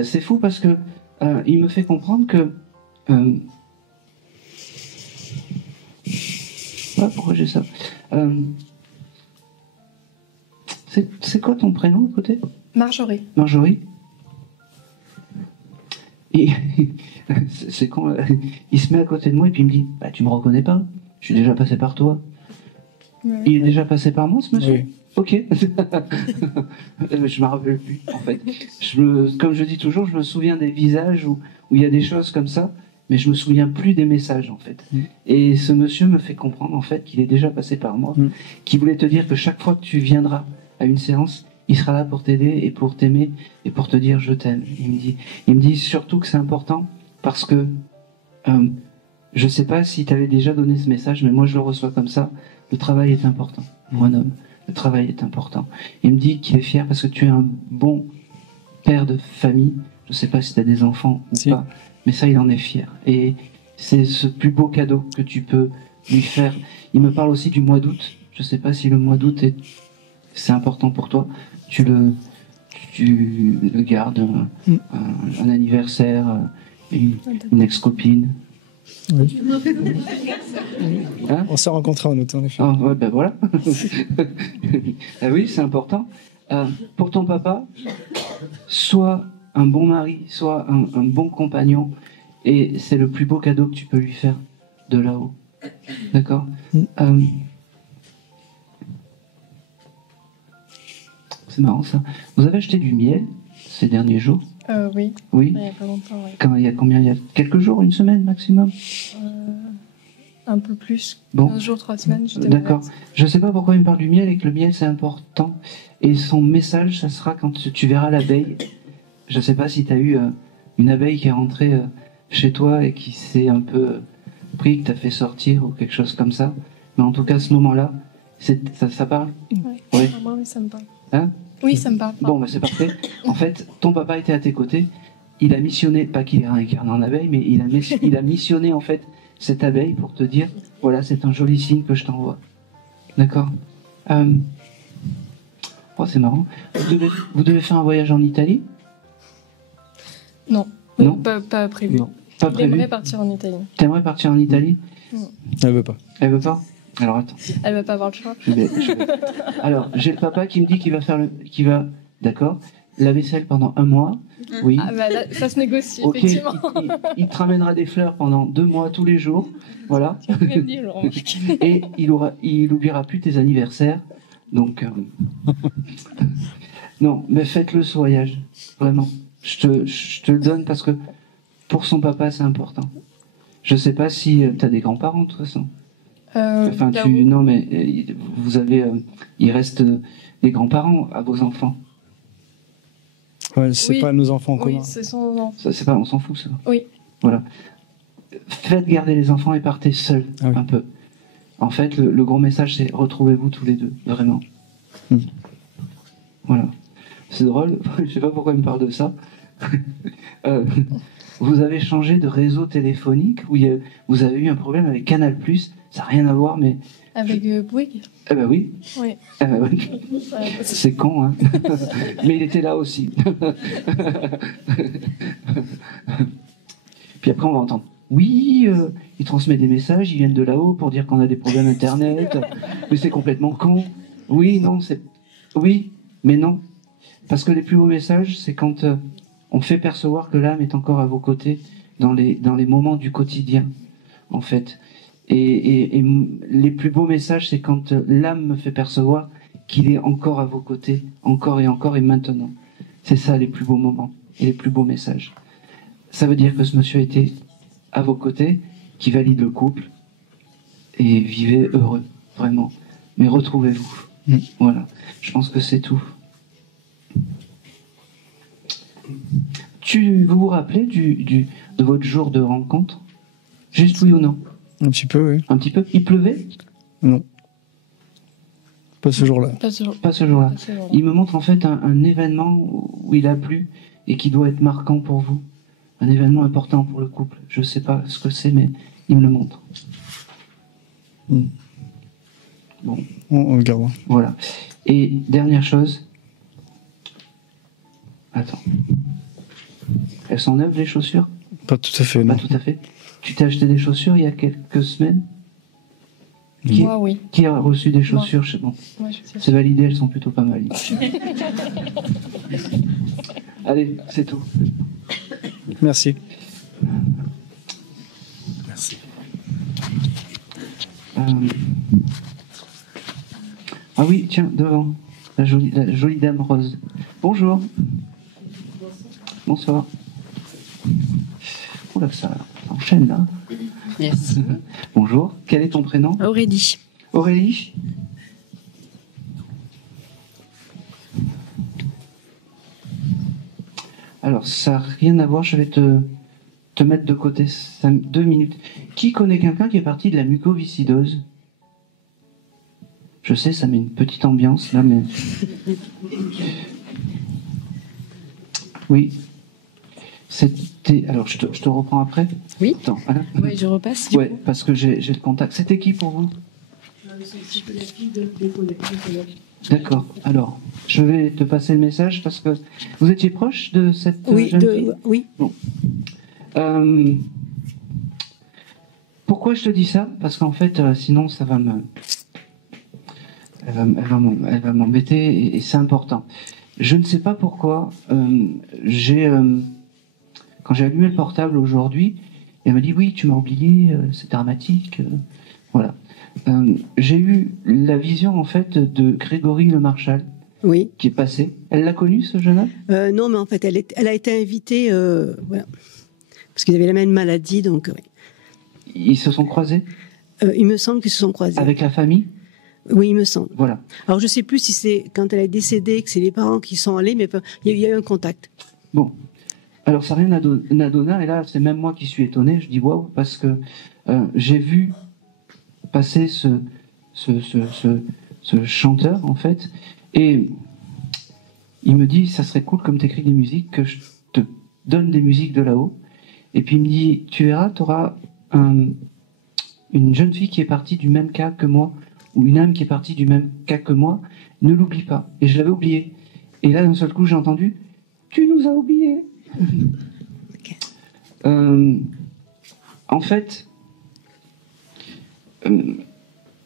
C'est fou parce que il me fait comprendre que... pourquoi j'ai ça c'est quoi ton prénom à côté ? Marjorie. Marjorie ? Et c'est quand il se met à côté de moi et puis il me dit tu me reconnais pas ? Je suis déjà passé par toi. Ouais. Il est déjà passé par moi, ce monsieur ? Oui. Ok. Je me rappelle plus, en fait. Comme je dis toujours, je me souviens des visages où il y a des choses comme ça, mais je me souviens plus des messages, en fait. Et ce monsieur me fait comprendre, en fait, qu'il est déjà passé par moi, qu'il voulait te dire que chaque fois que tu viendras à une séance, il sera là pour t'aider et pour t'aimer et pour te dire je t'aime. Il me dit surtout que c'est important parce que je sais pas si tu avais déjà donné ce message, mais moi je le reçois comme ça. Le travail est important pour un homme. Le travail est important. Il me dit qu'il est fier parce que tu es un bon père de famille. Je sais pas si tu as des enfants ou pas, mais ça, il en est fier. Et c'est ce plus beau cadeau que tu peux lui faire. Il me parle aussi du mois d'août. Je sais pas si le mois d'août c'est important pour toi. Tu le gardes, un anniversaire, une ex-copine. Oui. Hein ? On s'est rencontrés en août, en effet. Ah, ouais, ben voilà. Ah oui, c'est important. Pour ton papa, sois un bon mari, sois un bon compagnon, et c'est le plus beau cadeau que tu peux lui faire de là-haut. D'accord ? C'est marrant ça. Vous avez acheté du miel ces derniers jours ? Oui. Oui. Il y a pas longtemps, oui. Il y a combien ? Il y a quelques jours, une semaine maximum ? Un peu plus. Bon. 15 jours, 3 semaines. D'accord. Je ne sais pas pourquoi il me parle du miel et que le miel c'est important. Et son message, ça sera quand tu verras l'abeille. Je ne sais pas si tu as eu une abeille qui est rentrée chez toi et qui s'est un peu pris, que tu as fait sortir ou quelque chose comme ça. Mais en tout cas, à ce moment-là, ça parle ? Oui, oui, ça me parle. Hein ? Oui, ça me parle. Bon, c'est parfait. En fait, ton papa était à tes côtés. Il a missionné, pas qu'il est réincarné en abeille, mais il a missionné en fait cette abeille pour te dire, voilà, c'est un joli signe que je t'envoie. D'accord ? Oh, c'est marrant. Vous devez faire un voyage en Italie ? Non. Non ? Pas prévu. Non. Pas prévu. J'aimerais partir en Italie. T'aimerais partir en Italie ? Elle veut pas. Elle veut pas ? Alors attends. Elle va pas avoir le choix. Alors, j'ai le papa qui me dit qu'il va, d'accord, la vaisselle pendant 1 mois. Oui. Ah bah là, ça se négocie, Ok, effectivement. il te ramènera des fleurs pendant 2 mois tous les jours. Voilà. Même dit, Laurent. Et il oubliera plus tes anniversaires. Donc, non, mais faites-le ce voyage. Vraiment. Je te le donne parce que pour son papa, c'est important. Je sais pas si tu as des grands-parents, de toute façon. Enfin, non, mais vous avez, il reste des grands-parents à vos enfants. Ouais, c'est pas nos enfants en commun. Oui, c'est son enfant. Ça, c'est pas, on s'en fout, ça. Oui. Voilà. Faites garder les enfants et partez seuls, un peu. En fait, le gros message, c'est retrouvez-vous tous les deux, vraiment. Voilà. C'est drôle, je sais pas pourquoi il me parle de ça. Vous avez changé de réseau téléphonique, vous avez eu un problème avec Canal+, ça n'a rien à voir, mais... Avec Bouygues. Eh ben oui. Oui. Eh ben oui. C'est con, hein. Mais il était là aussi. Puis après, on va entendre. Oui, il transmet des messages, ils viennent de là-haut pour dire qu'on a des problèmes Internet. Mais c'est complètement con. Oui, non, c'est... Oui, mais non. Parce que les plus beaux messages, c'est quand on fait percevoir que l'âme est encore à vos côtés dans les moments du quotidien, en fait. Et les plus beaux messages, c'est quand l'âme me fait percevoir qu'il est encore à vos côtés, encore et maintenant. C'est ça les plus beaux moments et les plus beaux messages. Ça veut dire que ce monsieur était à vos côtés, qui valide le couple, et vivez heureux, vraiment. Mais retrouvez-vous. Voilà. Je pense que c'est tout. Vous vous rappelez de votre jour de rencontre? Juste oui ou non? Un petit peu, oui. Un petit peu. Il pleuvait? Non. Pas ce jour-là. Pas ce jour-là. Il me montre en fait un événement où il a plu et qui doit être marquant pour vous. Un événement important pour le couple. Je ne sais pas ce que c'est, mais il me le montre. Bon. On regardera. Voilà. Et dernière chose. Attends. Elles sont neuves, les chaussures? Pas tout à fait, non. Pas tout à fait. Tu t'es acheté des chaussures il y a quelques semaines? Moi, oui. Qui a reçu des chaussures? Bon. Moi, c'est validé, elles sont plutôt pas mal. Allez, c'est tout. Merci. Merci. Ah oui, tiens, devant. La jolie dame rose. Bonjour. Bonsoir. Oh là, ça enchaîne là. Merci. Bonjour. Quel est ton prénom? Aurélie. Aurélie? Alors, ça n'a rien à voir, je vais te mettre de côté 2 minutes. Qui connaît quelqu'un qui est parti de la mucoviscidose? Je sais, ça met une petite ambiance là, mais... Oui. C'était... Alors, je te reprends après? Oui. Attends, hein. Oui, je repasse. Ouais, parce que j'ai le contact. C'était qui pour vous? D'accord. Alors, je vais te passer le message parce que vous étiez proche de cette jeune fille? Oui. Bon. Pourquoi je te dis ça? Parce qu'en fait, sinon, ça va me... Elle va m'embêter et c'est important. Je ne sais pas pourquoi. Quand j'ai allumé le portable aujourd'hui, elle m'a dit oui, tu m'as oublié, c'est dramatique. Voilà. J'ai eu la vision en fait de Grégory Le Marchal. Oui. Qui est passé. Elle l'a connu, ce jeune homme? Non, mais en fait, elle a été invitée, voilà, parce qu'ils avaient la même maladie, donc. Oui. Ils se sont croisés? Il me semble qu'ils se sont croisés. Avec la famille? Oui, il me semble. Voilà. Alors, je sais plus si c'est quand elle est décédée que c'est les parents qui sont allés, mais il y a eu un contact. Bon. Alors, ça n'a rien à donner, et là, c'est même moi qui suis étonné. Je dis waouh, parce que j'ai vu passer ce chanteur, en fait, et il me dit, ça serait cool comme t'écris des musiques, que je te donne des musiques de là-haut. Et puis il me dit, tu verras, t'auras une jeune fille qui est partie du même cas que moi, ou une âme qui est partie du même cas que moi, ne l'oublie pas. Et je l'avais oublié. Et là, d'un seul coup, j'ai entendu, tu nous as oubliés. Okay. En fait,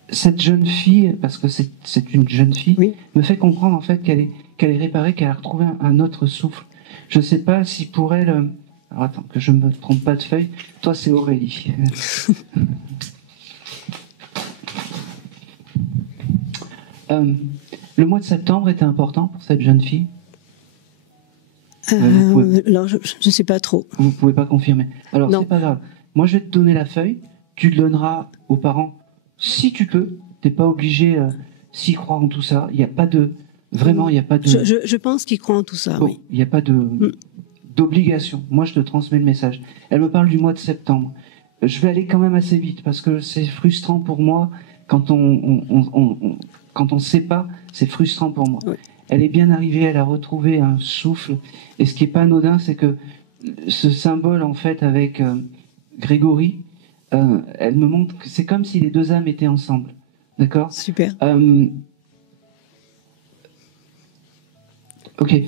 cette jeune fille, parce que c'est une jeune fille, oui, me fait comprendre en fait qu'elle est réparée, qu'elle a retrouvé un autre souffle. Je ne sais pas si pour elle... Alors attends, que je ne me trompe pas de feuille. Toi, c'est Aurélie. Le mois de septembre était important pour cette jeune fille? Alors, je ne sais pas trop. Vous ne pouvez pas confirmer. Alors, c'est pas grave. Moi, je vais te donner la feuille. Tu le donneras aux parents si tu peux. Tu n'es pas obligé s'y croire en tout ça. Il n'y a pas de... Vraiment, il n'y a pas de... Je pense qu'ils croient en tout ça, bon, oui. Il n'y a pas d'obligation. Moi, je te transmets le message. Elle me parle du mois de septembre. Je vais aller quand même assez vite parce que c'est frustrant pour moi quand on sait pas. C'est frustrant pour moi. Oui. elle est bien arrivée, elle a retrouvé un souffle. Et ce qui est pas anodin, c'est que ce symbole, en fait, avec Grégory, elle me montre que c'est comme si les deux âmes étaient ensemble. D'accord ? Super. Ok.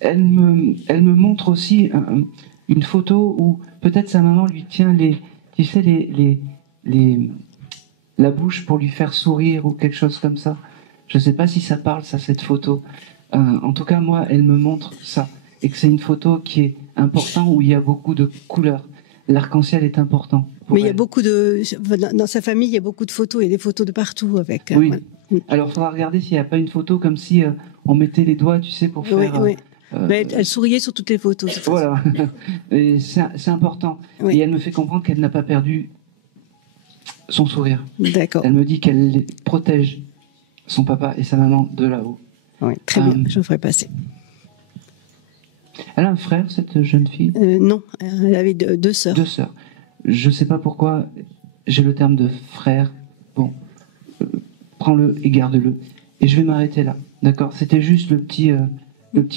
Elle me montre aussi une photo où peut-être sa maman lui tient tu sais, la bouche pour lui faire sourire ou quelque chose comme ça. Je ne sais pas si ça parle, ça, cette photo. En tout cas, moi, elle me montre ça. Et que c'est une photo qui est importante, où il y a beaucoup de couleurs. L'arc-en-ciel est important. Mais il y a beaucoup de... Dans sa famille, il y a beaucoup de photos. Il y a des photos de partout avec... Oui. Voilà. Alors, il faudra regarder s'il n'y a pas une photo comme si on mettait les doigts, tu sais, pour faire... Oui. Mais elle souriait sur toutes les photos. Voilà. Et c'est important. Oui. Et elle me fait comprendre qu'elle n'a pas perdu son sourire. D'accord. Elle me dit qu'elle protège son papa et sa maman de là-haut. Oui, très bien. Je le ferai passer. Elle a un frère, cette jeune fille ? Non, elle avait deux sœurs. Deux sœurs. Je ne sais pas pourquoi j'ai le terme de frère. Bon, prends-le et garde-le. Et je vais m'arrêter là. D'accord ? C'était juste le petit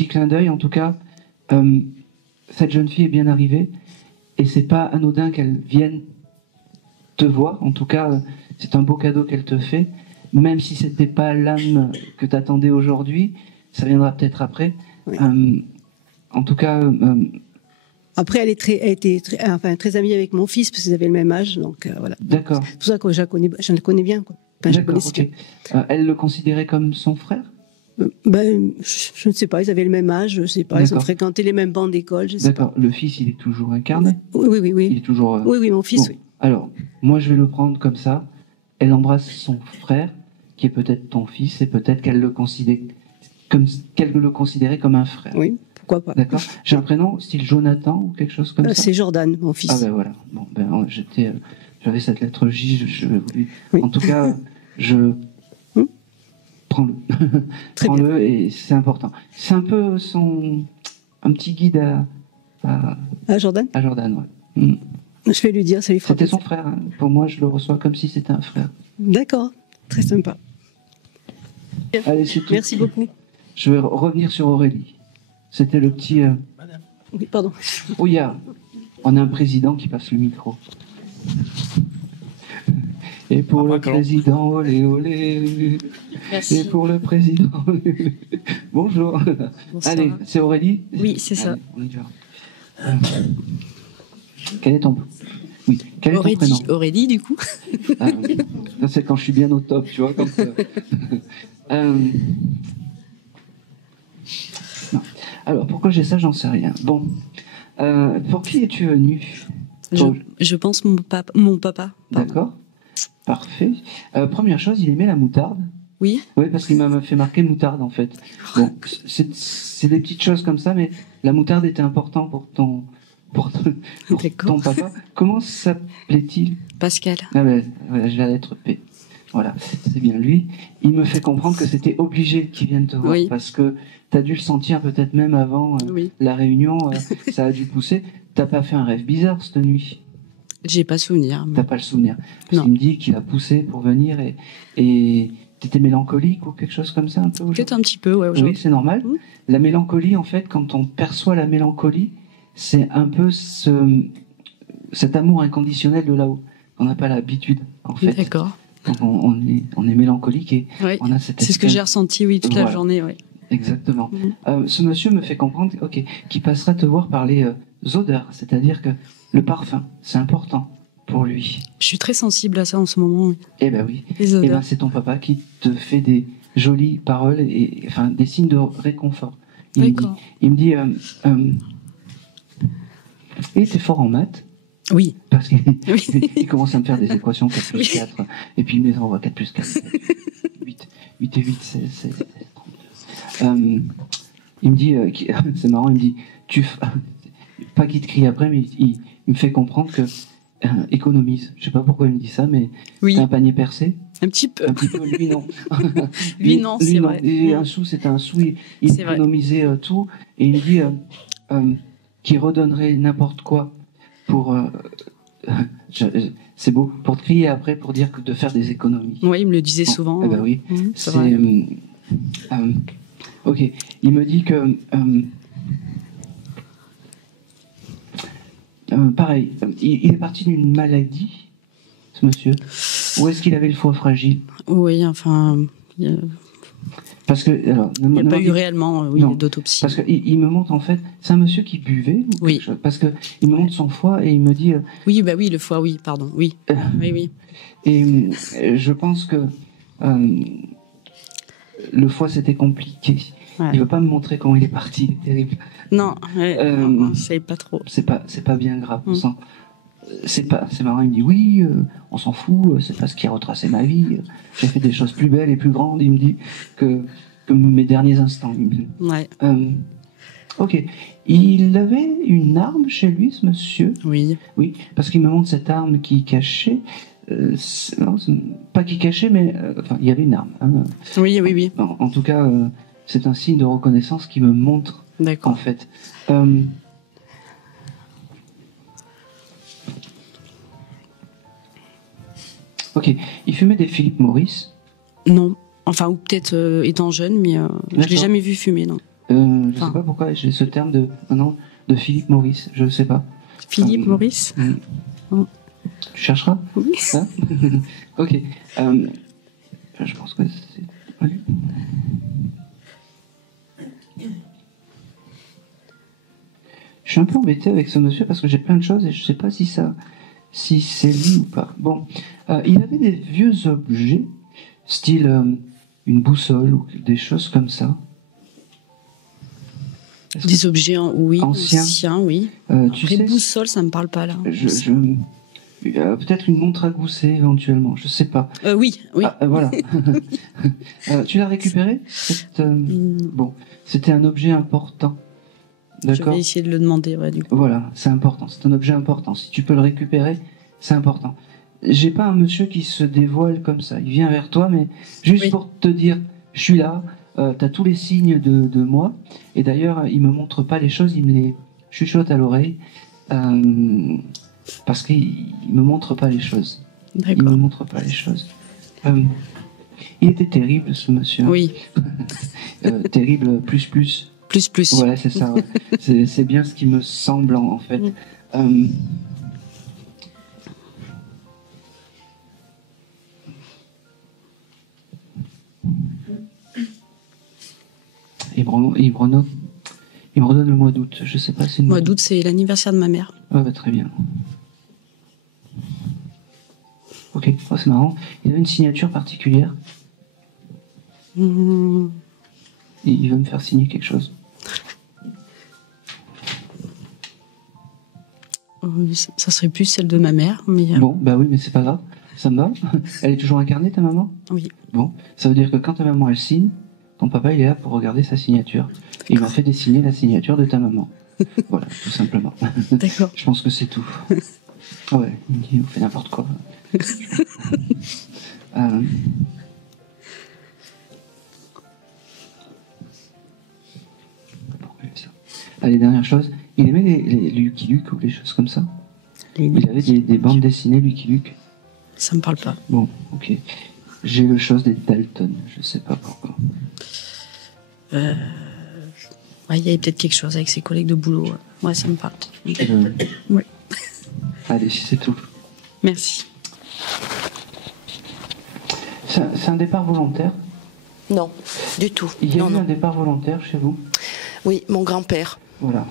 clin d'œil. En tout cas, cette jeune fille est bien arrivée. Et c'est pas anodin qu'elle vienne te voir. En tout cas, c'est un beau cadeau qu'elle te fait. Même si c'était pas l'âme que tu attendais aujourd'hui, ça viendra peut-être après. Oui. En tout cas... Après, elle était très amie avec mon fils, parce qu'ils avaient le même âge. Donc, voilà. D'accord. C'est pour ça que je la connais bien. Quoi. Enfin, d'accord, ok. Elle le considérait comme son frère ? Je ne sais pas, ils avaient le même âge, je ne sais pas, d'accord. Ils ont fréquenté les mêmes bancs d'école, je sais pas. D'accord, le fils, il est toujours incarné ? Oui. Il est toujours... Oui, mon fils, bon. oui. Alors, moi, je vais le prendre comme ça. Elle embrasse son frère, qui est peut-être ton fils, et peut-être qu'elle le considérait comme un frère. Oui, pourquoi pas. D'accord. J'ai un prénom, style Jonathan, ou quelque chose comme ça ? C'est Jordan, mon fils. Ah ben voilà. Bon, j'avais cette lettre J, oui. En tout cas, prends-le. Prends-le, et c'est important. C'est un peu un petit guide à Jordan ? À Jordan, ouais. Je vais lui dire, ça lui fera plaisir. C'était son frère. Hein. Pour moi, je le reçois comme si c'était un frère. D'accord, très sympa. Allez, c'est tout. Merci beaucoup. Je vais revenir sur Aurélie. C'était le petit... Oui, pardon. Oh, on a un président qui passe le micro. Et pour le président, olé, olé. Merci. Et pour le président, olé, olé. Bonjour. Bonsoir. Allez, c'est Aurélie ? Oui, c'est ça. Allez, on y va. Quel est ton... Oui. Quel est ton prénom ? Aurélie, du coup. Ah, oui. Ça, c'est quand je suis bien au top, tu vois. Non. Alors, pourquoi j'ai ça, j'en sais rien. Bon. Pour qui es-tu venu ? Je pense mon papa. D'accord. Parfait. Première chose, il aimait la moutarde. Oui. Oui, parce qu'il m'a fait marquer moutarde, en fait. Bon, c'est des petites choses comme ça, mais la moutarde était importante pour ton papa. Comment s'appelait-il ? Pascal. Ah ben, voilà, j'ai la lettre P. Voilà, c'est bien lui. Il me fait comprendre que c'était obligé qu'il vienne te voir, parce que tu as dû le sentir peut-être même avant la réunion, ça a dû pousser. T'as pas fait un rêve bizarre cette nuit ? J'ai pas souvenir. T'as pas le souvenir. Parce qu'il me dit qu'il a poussé pour venir et t'étais mélancolique ou quelque chose comme ça un peu aujourd'hui ? Peut-être un petit peu, ouais. Oui, c'est normal. La mélancolie, en fait, quand on perçoit la mélancolie, c'est un peu cet amour inconditionnel de là-haut. On n'a pas l'habitude, en fait. D'accord. Donc on est mélancolique et on a cette... C'est ce que j'ai ressenti, oui, toute la journée, oui. Exactement. Ce monsieur me fait comprendre qu'il passera te voir par les odeurs, c'est-à-dire que le parfum, c'est important pour lui. Je suis très sensible à ça en ce moment. Eh ben oui. Les odeurs. Eh ben c'est ton papa qui te fait des jolies paroles et enfin des signes de réconfort. Il me dit et t'es fort en maths ? Oui. Parce qu'il commence à me faire des équations 4 plus 4 et puis il me les envoie 4 plus 4. 8 et 8 c'est 32. Il me dit c'est marrant, il me dit pas qu'il te crie après, mais il me fait comprendre que économise. Je sais pas pourquoi il me dit ça, mais t'as un panier percé. Un petit peu. Lui non. lui non, c'est vrai. Et un sou, c'était un sou. Il économisait tout. Et il me dit qu'il redonnerait n'importe quoi pour. C'est beau pour te crier après pour dire que de faire des économies. Oui, il me le disait souvent. Eh ben oui. Ok, il me dit que... pareil, il est parti d'une maladie, ce monsieur. Ou est-ce qu'il avait le foie fragile? Oui, enfin... Parce que, alors, il n'y a pas eu réellement d'autopsie. Parce qu'il me montre en fait, c'est un monsieur qui buvait. Oui. Parce qu'il me montre son foie et il me dit. Oui, bah oui, le foie, oui, pardon, oui. Oui. Et je pense que le foie c'était compliqué. Ouais. Il veut pas me montrer comment il est parti, il est terrible. Non, non, je savais pas trop. C'est pas bien grave. C'est marrant, il me dit oui, on s'en fout, c'est pas ce qui a retracé ma vie. J'ai fait des choses plus belles et plus grandes, il me dit, que mes derniers instants. Il me dit. Ouais. Ok. Il avait une arme chez lui, ce monsieur. Oui. Oui, parce qu'il me montre cette arme qui cachait. Pas qui cachait, mais enfin, il y avait une arme. Hein. Oui. En tout cas, c'est un signe de reconnaissance qui me montre. D'accord. En fait. Ok, il fumait des Philip Morris? Non, enfin, ou peut-être étant jeune, mais je l'ai jamais vu fumer, non. Je sais pas pourquoi j'ai ce terme de Philip Morris, je sais pas. Philip Morris Tu chercheras? Oui. Hein. Ok, je pense que c'est... Okay. Je suis un peu embêté avec ce monsieur parce que j'ai plein de choses et je sais pas si c'est lui ou pas. Bon, il avait des vieux objets, style une boussole ou des choses comme ça. Des objets, oui, anciens, oui. Tu Après, sais, boussole, ça me parle pas là. Peut-être une montre à gousset éventuellement, je sais pas. Oui. Ah, voilà. Tu l'as récupéré? Bon, c'était un objet important. D'accord. Je vais essayer de le demander, du coup. Voilà, c'est important, c'est un objet important. Si tu peux le récupérer, c'est important. J'ai pas un monsieur qui se dévoile comme ça. Il vient vers toi, mais juste pour te dire, je suis là, t'as tous les signes de moi. Et d'ailleurs, il me montre pas les choses, il me les chuchote à l'oreille. Parce qu'il me montre pas les choses. D'accord. Il me montre pas les choses. Il était terrible, ce monsieur. Oui. Terrible, plus. Plus. Voilà, c'est ça. Ouais. c'est bien ce qui me semble, en fait. Il me redonne le mois d'août. Je sais pas si... Le mois d'août, c'est l'anniversaire de ma mère. Ah bah, très bien. Ok, c'est marrant. Il a une signature particulière. Il veut me faire signer quelque chose. Ça serait plus celle de ma mère, mais... Bon, bah oui, mais c'est pas grave. Ça me va. Elle est toujours incarnée, ta maman? Oui. Bon, ça veut dire que quand ta maman, elle signe, ton papa, il est là pour regarder sa signature. Et il m'a fait dessiner la signature de ta maman. Voilà, tout simplement. D'accord. Je pense que c'est tout. Ouais, il me dit, on fait n'importe quoi. Allez, dernière chose, il aimait les Lucky Luke ou les choses comme ça. Il avait des bandes dessinées Lucky Luke. Ça me parle pas. Bon, ok. J'ai le chose des Dalton, je sais pas pourquoi. Il y avait peut-être quelque chose avec ses collègues de boulot. Ouais, ça me parle. Oui. Allez, c'est tout. Merci. C'est un départ volontaire? Non, du tout. Il y a eu un départ volontaire chez vous? Oui, mon grand-père. Voilà.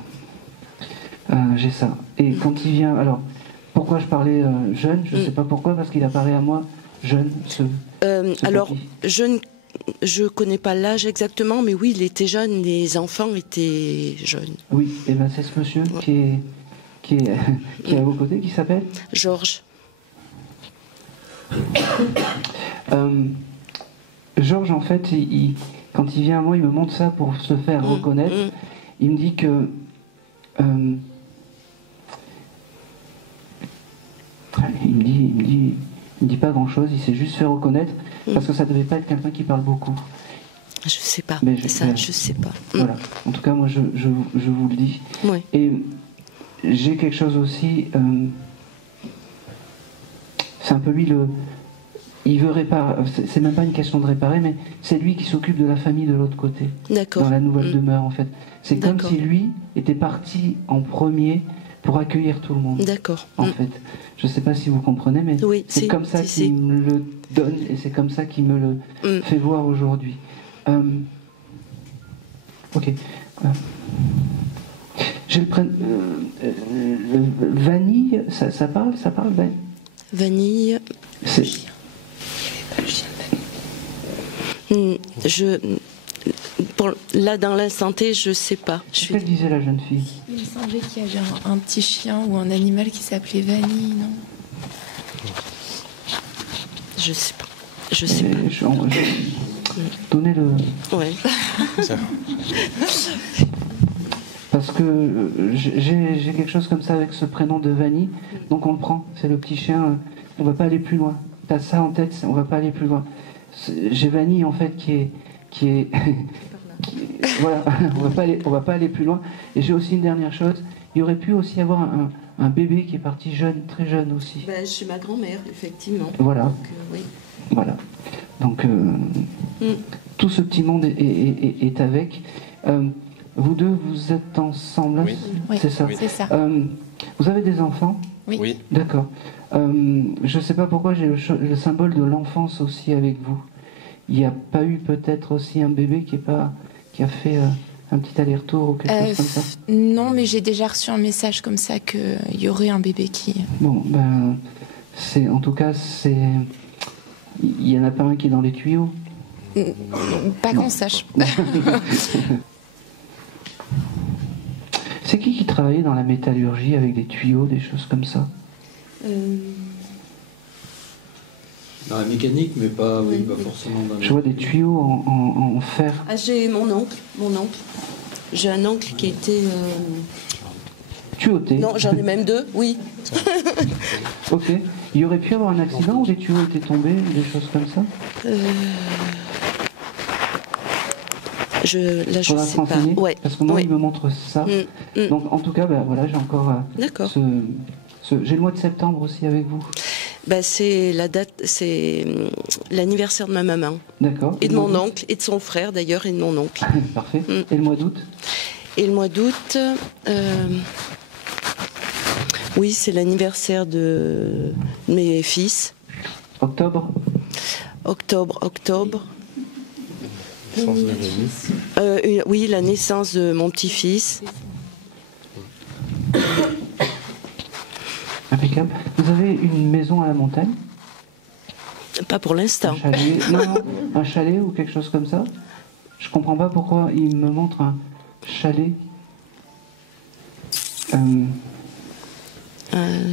J'ai ça. Et quand il vient... Alors, pourquoi je parlais jeune? Je ne sais pas pourquoi, parce qu'il apparaît à moi jeune. Alors, je connais pas l'âge exactement, mais oui, il était jeune, les enfants étaient jeunes. Oui, et ben c'est ce monsieur qui est à vos côtés, qui s'appelle Georges. Georges, en fait, quand il vient à moi, il me montre ça pour se faire reconnaître. Il me dit que... il me dit pas grand-chose, il s'est juste fait reconnaître, parce que ça devait pas être quelqu'un qui parle beaucoup. Je sais pas, mais je sais pas. Voilà, en tout cas, moi, je vous le dis. Oui. Et j'ai quelque chose aussi... c'est un peu lui il veut réparer. C'est même pas une question de réparer, mais c'est lui qui s'occupe de la famille de l'autre côté. D'accord. Dans la nouvelle demeure, en fait. C'est comme D'accord. si lui était parti en premier pour accueillir tout le monde. D'accord. En fait. Je sais pas si vous comprenez, mais Oui, c'est si, comme ça si, qu'il me le donne et c'est comme ça qu'il me le fait voir aujourd'hui. Ok. J'ai le prénom. Vanille, ça parle Vanille. Là, dans l'instant T, je sais pas. Qu'est-ce qu'elle disait, la jeune fille? Il me semblait qu'il y avait un petit chien ou un animal qui s'appelait Vanille, non? Je sais pas. Je sais pas. Donnez-le. Ouais. Parce que j'ai quelque chose comme ça avec ce prénom de Vanille, donc on le prend. C'est le petit chien. On va pas aller plus loin. T'as ça en tête, on va pas aller plus loin. J'ai Vanille en fait qui est voilà, on va pas aller plus loin. Et j'ai aussi une dernière chose. Il y aurait pu aussi avoir un bébé qui est parti jeune, très jeune aussi. Ben, chez ma grand-mère, effectivement. Voilà. Donc, oui. Voilà. Donc tout ce petit monde est avec. Vous deux, vous êtes ensemble là? Oui. C'est ça. Oui. C'est ça. Vous avez des enfants? Oui. D'accord. Je ne sais pas pourquoi j'ai le symbole de l'enfance aussi avec vous. Il n'y a pas eu peut-être aussi un bébé qui a fait un petit aller-retour ou quelque chose comme ça? Non, mais j'ai déjà reçu un message comme ça qu'il y aurait un bébé qui... Bon, ben, en tout cas, il n'y en a pas un qui est dans les tuyaux? Pas qu'on sache. C'est qui travaillait dans la métallurgie avec des tuyaux, des choses comme ça? Dans la mécanique, mais pas, oui, pas forcément dans Je vois des tuyaux en fer. Ah, j'ai mon oncle. J'ai un oncle qui était... Tuyauté? Non, j'en ai même deux, oui. Ok. Il y aurait pu y avoir un accident où les tuyaux étaient tombés, des choses comme ça? Je sais pas. Ouais. Parce que moi, il me montre ça. Donc, en tout cas, ben, voilà, j'ai encore j'ai le mois de septembre aussi avec vous. Ben, c'est la date, c'est l'anniversaire de ma maman. D'accord. Et de mon oncle, et de son frère d'ailleurs, et de mon oncle. Parfait. Et le mois d'août? Et le mois d'août, oui, c'est l'anniversaire de mes fils. Octobre? Octobre. Oui, la naissance de mon petit-fils. Impeccable. Vous avez une maison à la montagne? Pas pour l'instant. Un chalet? Non, un chalet ou quelque chose comme ça? Je comprends pas pourquoi il me montre un chalet.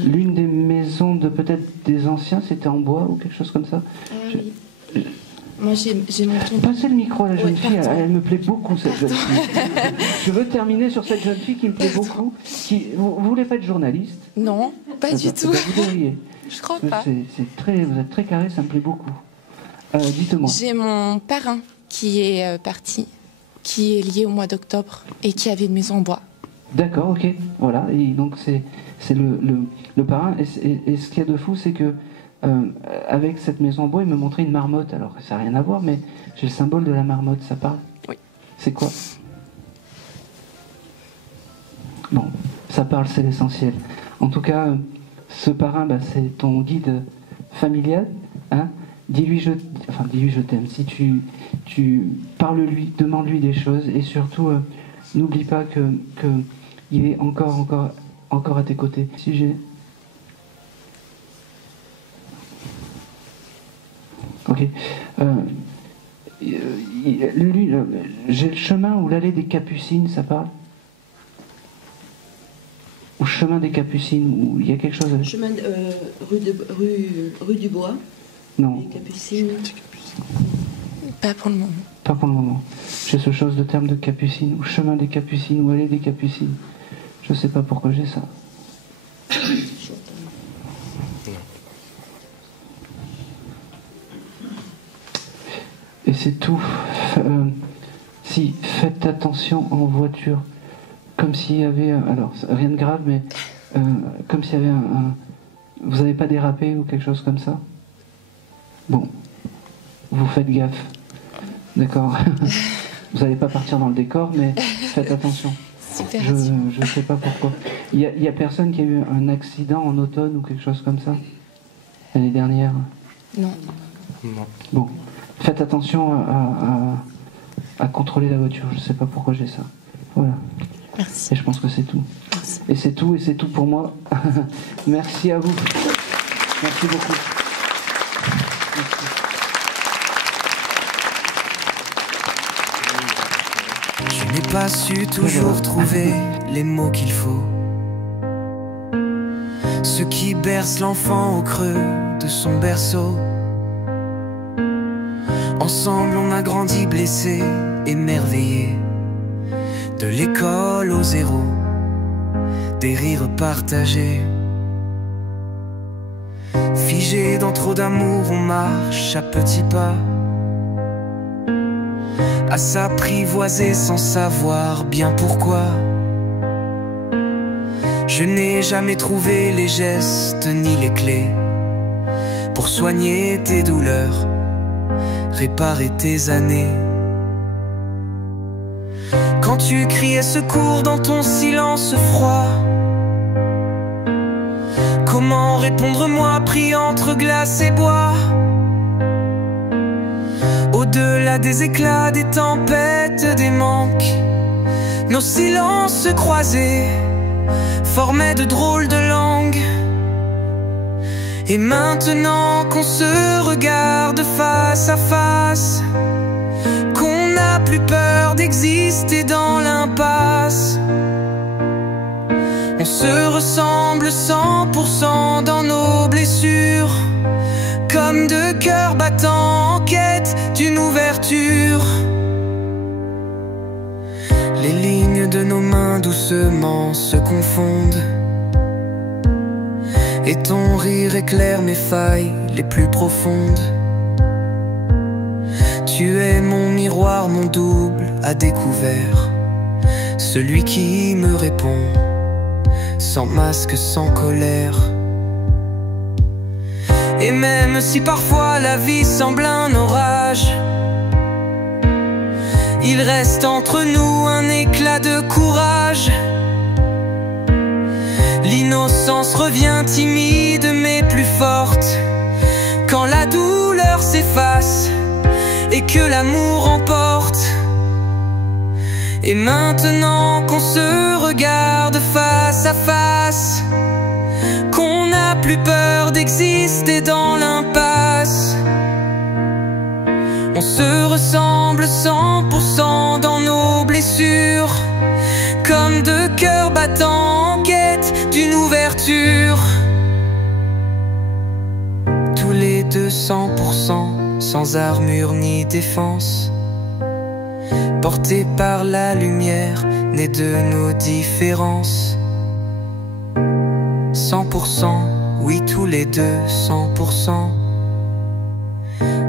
L'une des maisons de peut-être des anciens, c'était en bois ou quelque chose comme ça? Moi, j'ai mon ton. Passez le micro à la jeune fille, elle me plaît beaucoup, cette jeune fille. Je veux terminer sur cette jeune fille qui me plaît beaucoup. Vous voulez pas être journaliste? Non, pas du tout. Vous devriez. Je crois pas. Vous êtes très carré, ça me plaît beaucoup. Dites-moi. J'ai mon parrain qui est parti, qui est lié au mois d'octobre et qui avait une maison en bois. D'accord, ok. Voilà, et donc c'est le parrain. Et ce qu'il y a de fou, c'est que avec cette maison en bois, il me montrait une marmotte. Alors, ça n'a rien à voir, mais j'ai le symbole de la marmotte, ça parle? Oui. C'est quoi? Bon, ça parle, c'est l'essentiel. En tout cas, ce parrain, bah, c'est ton guide familial. Hein? Dis-lui je t'aime. Si tu parles-lui, demande-lui des choses, et surtout, n'oublie pas que il est encore à tes côtés. Si j'ai... Ok. J'ai le chemin ou l'allée des Capucines, ça parle? Ou chemin des Capucines, où il y a quelque chose... Chemin rue du Bois. Non. Les Capucines. Pas pour le moment. Pas pour le moment. J'ai ce chose de terme de Capucines, ou chemin des Capucines, ou allée des Capucines. Je sais pas pourquoi j'ai ça. Et c'est tout. Si, faites attention en voiture. Comme s'il y avait... alors, rien de grave, mais... comme s'il y avait un... Vous n'avez pas dérapé ou quelque chose comme ça? Bon, vous faites gaffe, d'accord. Vous n'allez pas partir dans le décor, mais faites attention. Super. Je ne sais pas pourquoi. Il y a personne qui a eu un accident en automne ou quelque chose comme ça l'année dernière? Non. Bon, faites attention à contrôler la voiture. Je ne sais pas pourquoi j'ai ça. Voilà. Merci. Et je pense que c'est tout. Merci. Et c'est tout pour moi. Merci à vous. Merci beaucoup. Merci. Je n'ai pas su toujours trouver les mots qu'il faut, ce qui berce l'enfant au creux de son berceau. Ensemble on a grandi blessés, émerveillés, de l'école au zéro, des rires partagés. Figés dans trop d'amour, on marche à petits pas, à s'apprivoiser sans savoir bien pourquoi. Je n'ai jamais trouvé les gestes ni les clés pour soigner tes douleurs, réparer tes années. Quand tu criais secours dans ton silence froid, comment répondre moi pris entre glace et bois? Au-delà des éclats, des tempêtes, des manques, nos silences croisés formaient de drôles de langues. Et maintenant qu'on se regarde face à face, qu'on n'a plus peur d'exister dans l'impasse, on se ressemble 100% dans nos blessures, comme deux cœurs battants en quête d'une ouverture. Les lignes de nos mains doucement se confondent, et ton rire éclaire mes failles les plus profondes. Tu es mon miroir, mon double à découvert, celui qui me répond, sans masque, sans colère. Et même si parfois la vie semble un orage, il reste entre nous un éclat de courage. L'innocence revient timide mais plus forte quand la douleur s'efface et que l'amour emporte. Et maintenant qu'on se regarde face à face, qu'on n'a plus peur d'exister dans l'impasse, on se ressemble 100% dans nos blessures, comme deux cœurs battants en quête d'une ouverture. Tous les deux 100%, sans armure ni défense, portés par la lumière née de nos différences. 100%, oui tous les deux 100%,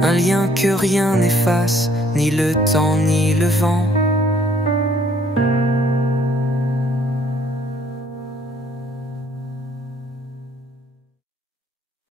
un lien que rien n'efface, ni le temps ni le vent.